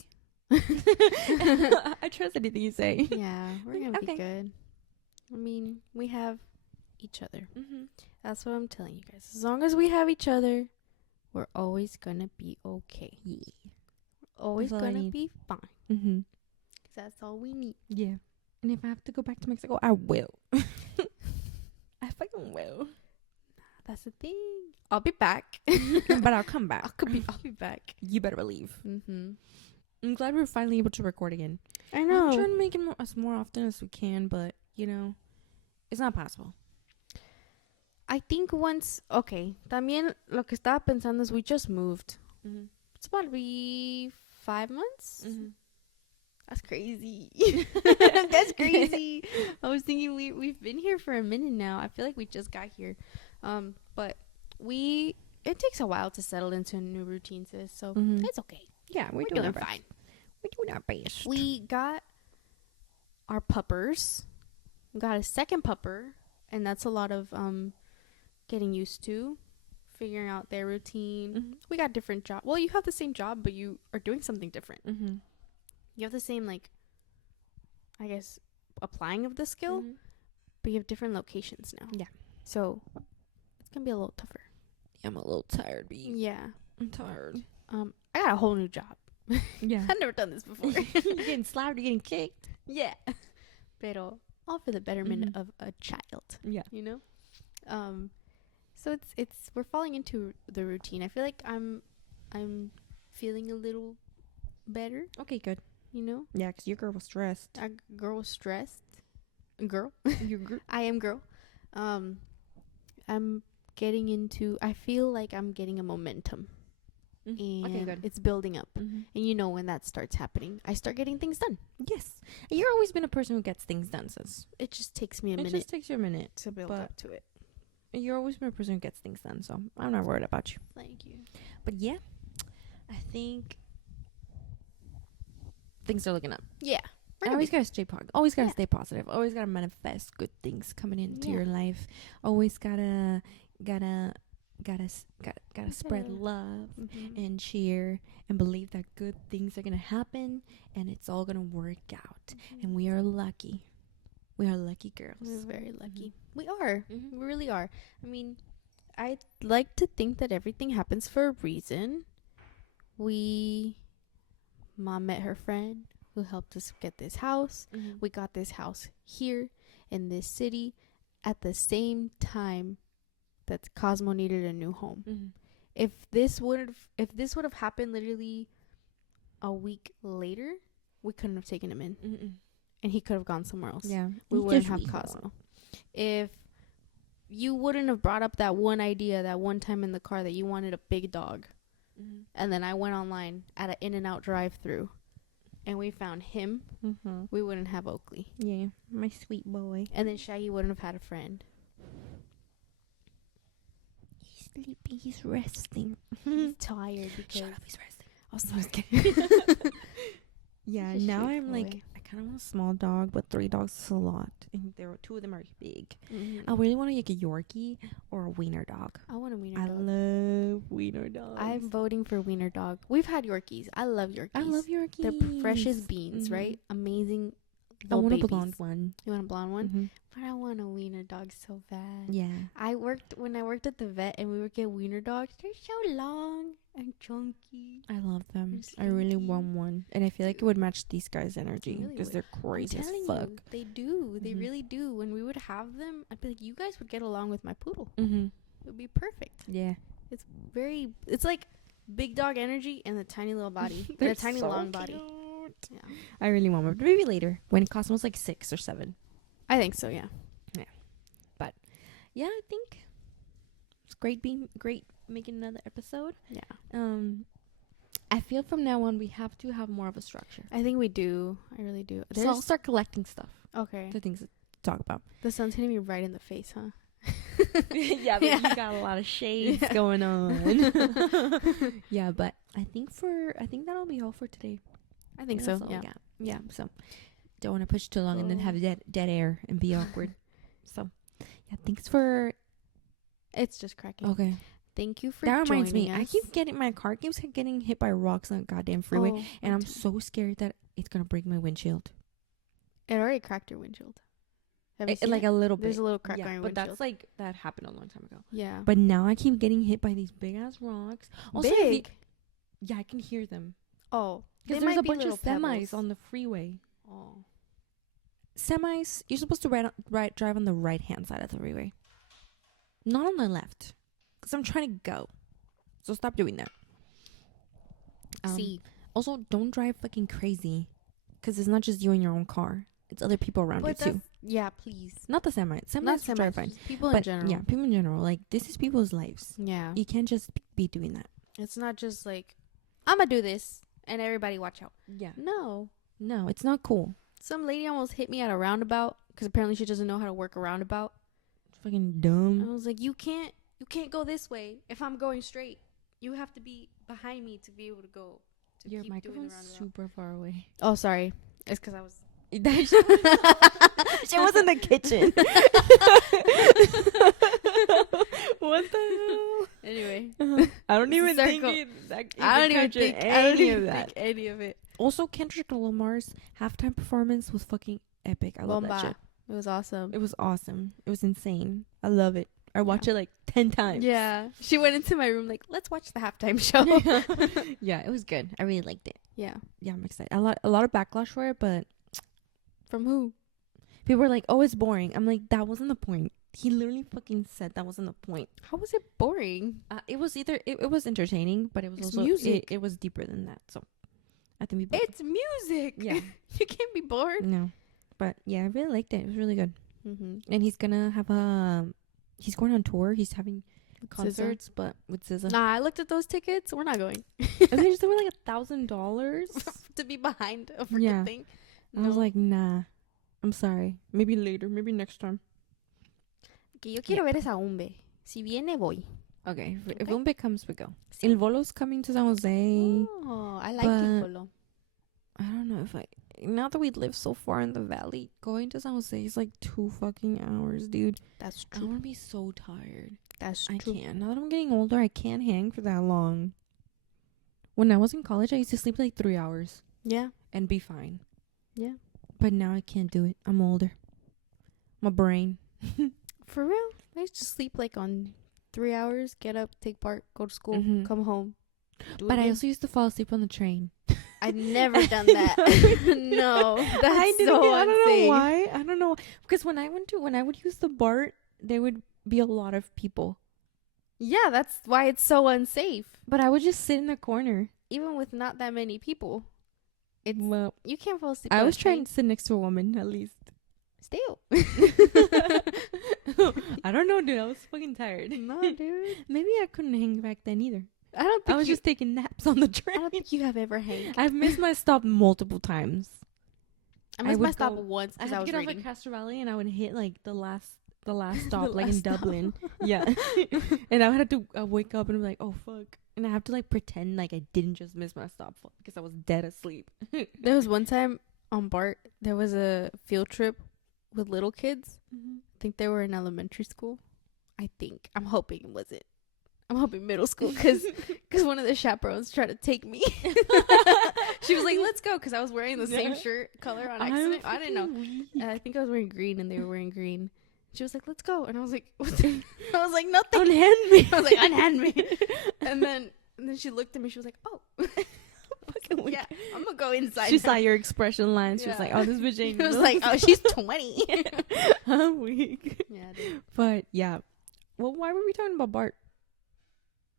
I trust anything you say. Yeah, we're gonna be good. I mean, we have each other. That's what I'm telling you guys. As long as we have each other, we're always gonna be okay. Yeah. We're always gonna be fine. Cause that's all we need. Yeah. And if I have to go back to Mexico, I will. I fucking will. That's the thing. I'll be back. But I'll come back. I'll be back. You better believe. I'm glad we're finally able to record again. I know. I'm trying to make it more often as we can, but you know, it's not possible. I think once, okay, también lo que estaba pensando is we just moved. It's about to be 5 months. That's crazy. That's crazy. I was thinking we've been here for a minute now. I feel like we just got here. But it takes a while to settle into a new routine, sis. So it's okay. Yeah, we're doing fine. We're doing our best. We got our puppers. We got a second pupper, and that's a lot of getting used to, figuring out their routine. We got different jobs. Well, you have the same job, but you are doing something different. You have the same, like, I guess, applying of the skill, but you have different locations now. Yeah. So it's gonna be a little tougher. I'm a little tired, B. Yeah, I'm tired. I got a whole new job. Yeah. I've never done this before. You're getting slapped, you're getting kicked. Yeah. Pero all for the betterment of a child. Yeah. You know? So it's we're falling into the routine. I feel like I'm feeling a little better. Okay, good. You know? Yeah, because your girl was stressed. Our girl was stressed. Girl? Your girl. I am girl. I'm getting into, I feel like I'm getting a momentum. And Okay, good. it's building up. And you know when that starts happening, I start getting things done. Yes. And you've always been a person who gets things done, sis. It just takes me a minute. It just takes you a minute to build up to it. You've always been a person who gets things done, so I'm not worried about you. Thank you. But yeah, I think things are looking up. Yeah. Always gotta stay positive. Always gotta stay positive. Always gotta manifest good things coming into your life. Always gotta gotta spread love and cheer and believe that good things are gonna happen and it's all gonna work out. And we are lucky. We are lucky girls. We're very lucky. We are. We really are. I mean, I like to think that everything happens for a reason. Mom met her friend who helped us get this house. We got this house here in this city at the same time that Cosmo needed a new home. If this would have happened literally a week later, we couldn't have taken him in. And he could have gone somewhere else. Yeah. We wouldn't have Cosmo. If you wouldn't have brought up that one idea that one time in the car that you wanted a big dog, and then I went online at an In-N-Out drive-through, and we found him, we wouldn't have Oakley. Yeah, my sweet boy. And then Shaggy wouldn't have had a friend. He's sleeping. He's resting. He's tired because... Shut up, he's resting. Oh, so I was kidding. Yeah, now I'm like, I kind of want a small dog, but 3 dogs is a lot. And 2 of them are big. I really want to get a Yorkie or a wiener dog. I want a wiener I dog. love wiener dogs. I'm voting for wiener dog. We've had Yorkies. I love Yorkies. I love Yorkies. They're fresh as beans, right? Amazing. I want babies. a blonde one. You want a blonde one? But I want a wiener dog so bad. Yeah. When I worked at the vet and we would get wiener dogs, they're so long and chunky. I love them. I really want one. And I feel like it would match these guys' energy because they're crazy as fuck. They do. They really do. When we would have them, I'd be like, you guys would get along with my poodle. It would be perfect. Yeah. It's like big dog energy and a tiny little body. And a tiny long body. Yeah. I really want one. But maybe later when Cosmo's like 6 or 7. I think so, yeah. But yeah, I think it's great making another episode. Yeah. I feel from now on we have to have more of a structure. I think we do. I really do. So I'll start collecting stuff. Okay. The things to talk about. The sun's hitting me right in the face, huh? Yeah, but you got a lot of shades going on. Yeah, but I think that'll be all for today. I think so. Yeah. Yeah. So don't want to push too long and then have dead air and be awkward. So yeah, thanks for. It's just cracking. Okay. Thank you for. That reminds me. Us. My car keeps getting hit by rocks on the goddamn freeway, and I'm so scared that it's gonna break my windshield. It already cracked your windshield. Have you seen like it? a little bit. There's a little crack on your but windshield. that happened a long time ago. Yeah. But now I keep getting hit by these big ass rocks. Also, big. Yeah, I can hear them. Oh, because there's a bunch of semis on the freeway. Oh. Semis, you're supposed to drive on the right hand side of the freeway, not on the left. Because I'm trying to go. So stop doing that. See. Also, don't drive fucking crazy. Because it's not just you in your own car. It's other people around you too. Yeah, please. Not the semis. Semis drive fine. People in general. Yeah, people in general. Like, this is people's lives. Yeah. You can't just be doing that. It's not just like, I'm going to do this and everybody watch out. Yeah. No, it's not cool. Some lady almost hit me at a roundabout because apparently she doesn't know how to work a roundabout. It's fucking dumb. I was like, you can't go this way if I'm going straight. You have to be behind me to be able to go. Your microphone's super far away. Oh, sorry. It's because I was... She was in the kitchen. What the hell? Anyway. I don't even think any of it. Also, Kendrick Lamar's halftime performance was fucking epic. I love that shit. It was awesome. It was awesome. It was insane. I love it. I watch it like 10 times. Yeah. She went into my room like, let's watch the halftime show. Yeah, it was good. I really liked it. Yeah. Yeah, I'm excited. A lot of backlash for it, but from who? People were like, "Oh, it's boring." I'm like, that wasn't the point. He literally fucking said that wasn't the point. How was it boring? It was it was entertaining, but it was also music. It was deeper than that. So I think people. It's music. Yeah, you can't be bored. No, but yeah, I really liked it. It was really good. And he's gonna have he's going on tour. He's having concerts, but with SZA. Nah, I looked at those tickets. We're not going. And they just were like $1,000 to be behind a freaking thing. No. I was like, nah. I'm sorry. Maybe later. Maybe next time. Que yo quiero ver esa Umbe. Si viene, voy. Okay. If Umbe comes, we go. Il Volo's coming to San Jose. Oh, I like Il Volo. I don't know if now that we live so far in the valley, going to San Jose is like 2 fucking hours, dude. That's true. I'm gonna be so tired. That's I true. can't. Now that I'm getting older, I can't hang for that long. When I was in college, I used to sleep like 3 hours Yeah. and be fine. Yeah. But now I can't do it. I'm older. My brain. For real? I used to sleep like on 3 hours, get up, take part, go to school, Mhm. come home. But I also used to fall asleep on the train. I've never done that. No, that's I so I don't know unsafe. why. I don't know. Because when I would use the BART, there would be a lot of people. Yeah, that's why it's so unsafe. But I would just sit in the corner. Even with not that many people, it's Well, you can't fall asleep. I on was a trying train. to sit next to a woman at least. Still. I don't know, dude. I was fucking tired. No, dude. Maybe I couldn't hang back then either. I don't think I was just taking naps on the train. I don't think you have ever hanged. I've missed my stop multiple times. I I missed my would stop go- once I because had I to was get off reading. at Castro Valley and I would hit like the last stop, like in last stop. Dublin. Yeah. And I would have to wake up and be like, oh fuck. And I have to like pretend like I didn't just miss my stop because I was dead asleep. There was one time on BART, there was a field trip with little kids. I think they were in elementary school. I think. I'm hoping it wasn't. I'm hoping middle school because one of the chaperones tried to take me. She was like, let's go, because I was wearing the same shirt color on accident. I didn't know. I think I was wearing green and they were wearing green. She was like, let's go. And I was like, what the? I was like, nothing. Unhand me. I was like, unhand me. And then she looked at me. She was like, oh. Yeah, I'm going to go inside. She now. saw your expression lines. She was Yeah. like, oh, this bitch ain't. It was like, oh, she's 20. I'm weak. Yeah, dude. But yeah. Well, why were we talking about Bart?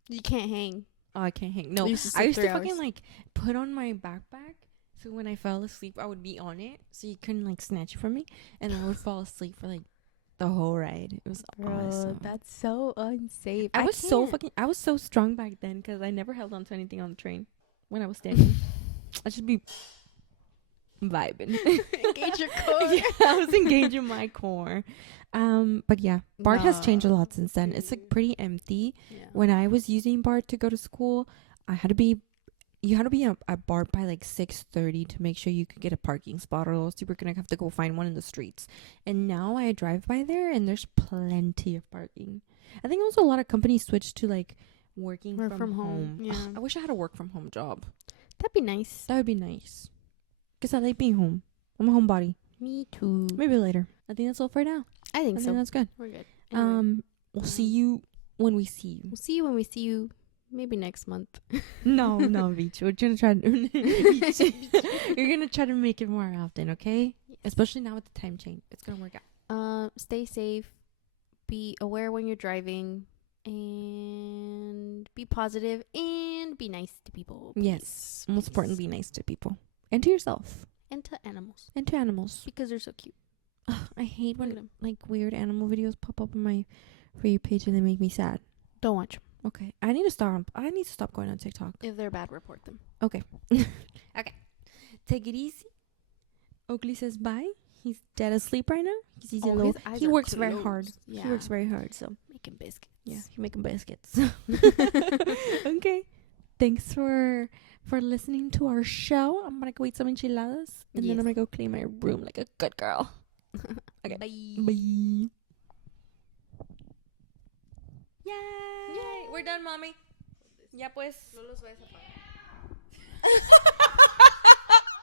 You can't hang. Oh, I can't hang. No, I used to I sleep used 3 to fucking hours. like put on my backpack. So when I fell asleep, I would be on it. So you couldn't like snatch it from me. And I would fall asleep for like the whole ride. It was awesome. That's so unsafe. I was so strong back then because I never held on to anything on the train when I was standing. I'd just be vibing. Engage your core. Yeah, I was engaging my core. But yeah, BART has changed a lot since then. It's like pretty empty. Yeah. When I was using BART to go to school, you had to be at BART by like 6:30 to make sure you could get a parking spot, or else you were gonna have to go find one in the streets. And now I drive by there and there's plenty of parking. I think also a lot of companies switched to like working Work from from home. home. Yeah. Ugh, I wish I had a work from home job. That'd be nice. That would be nice. Because I like being home. I'm a homebody. Me too. Maybe later. I think that's all for now. I I think think so. that's good. We're good. Anyway, We'll see you when we see you. we'll see you when we see you. Maybe next month. No, Beach. We're gonna try to you're gonna try to make it more often, okay? Especially now with the time change. It's gonna work out. Stay safe. Be aware when you're driving. And be positive. And be nice to people. Please. Yes. Most importantly, be nice to people. And to yourself. And to animals. And to animals. Because they're so cute. Ugh, I hate Look at when 'em. like weird animal videos pop up on my For You page and they make me sad. Don't watch them. Okay. I need to stop going on TikTok. If they're bad, report them. Okay. Take it easy. Oakley says bye. He's dead asleep right now. He's Oh, low. his eyes He are works very hard. closed. Yeah. He works very hard, so Making biscuits. yeah, he's making biscuits. Okay. Thanks for listening to our show. I'm gonna go eat some enchiladas and then Yes. I'm gonna go clean my room like a good girl. Okay. Bye. Bye. Yay! We're done, mommy. Ya pues. No los vayas a pagar.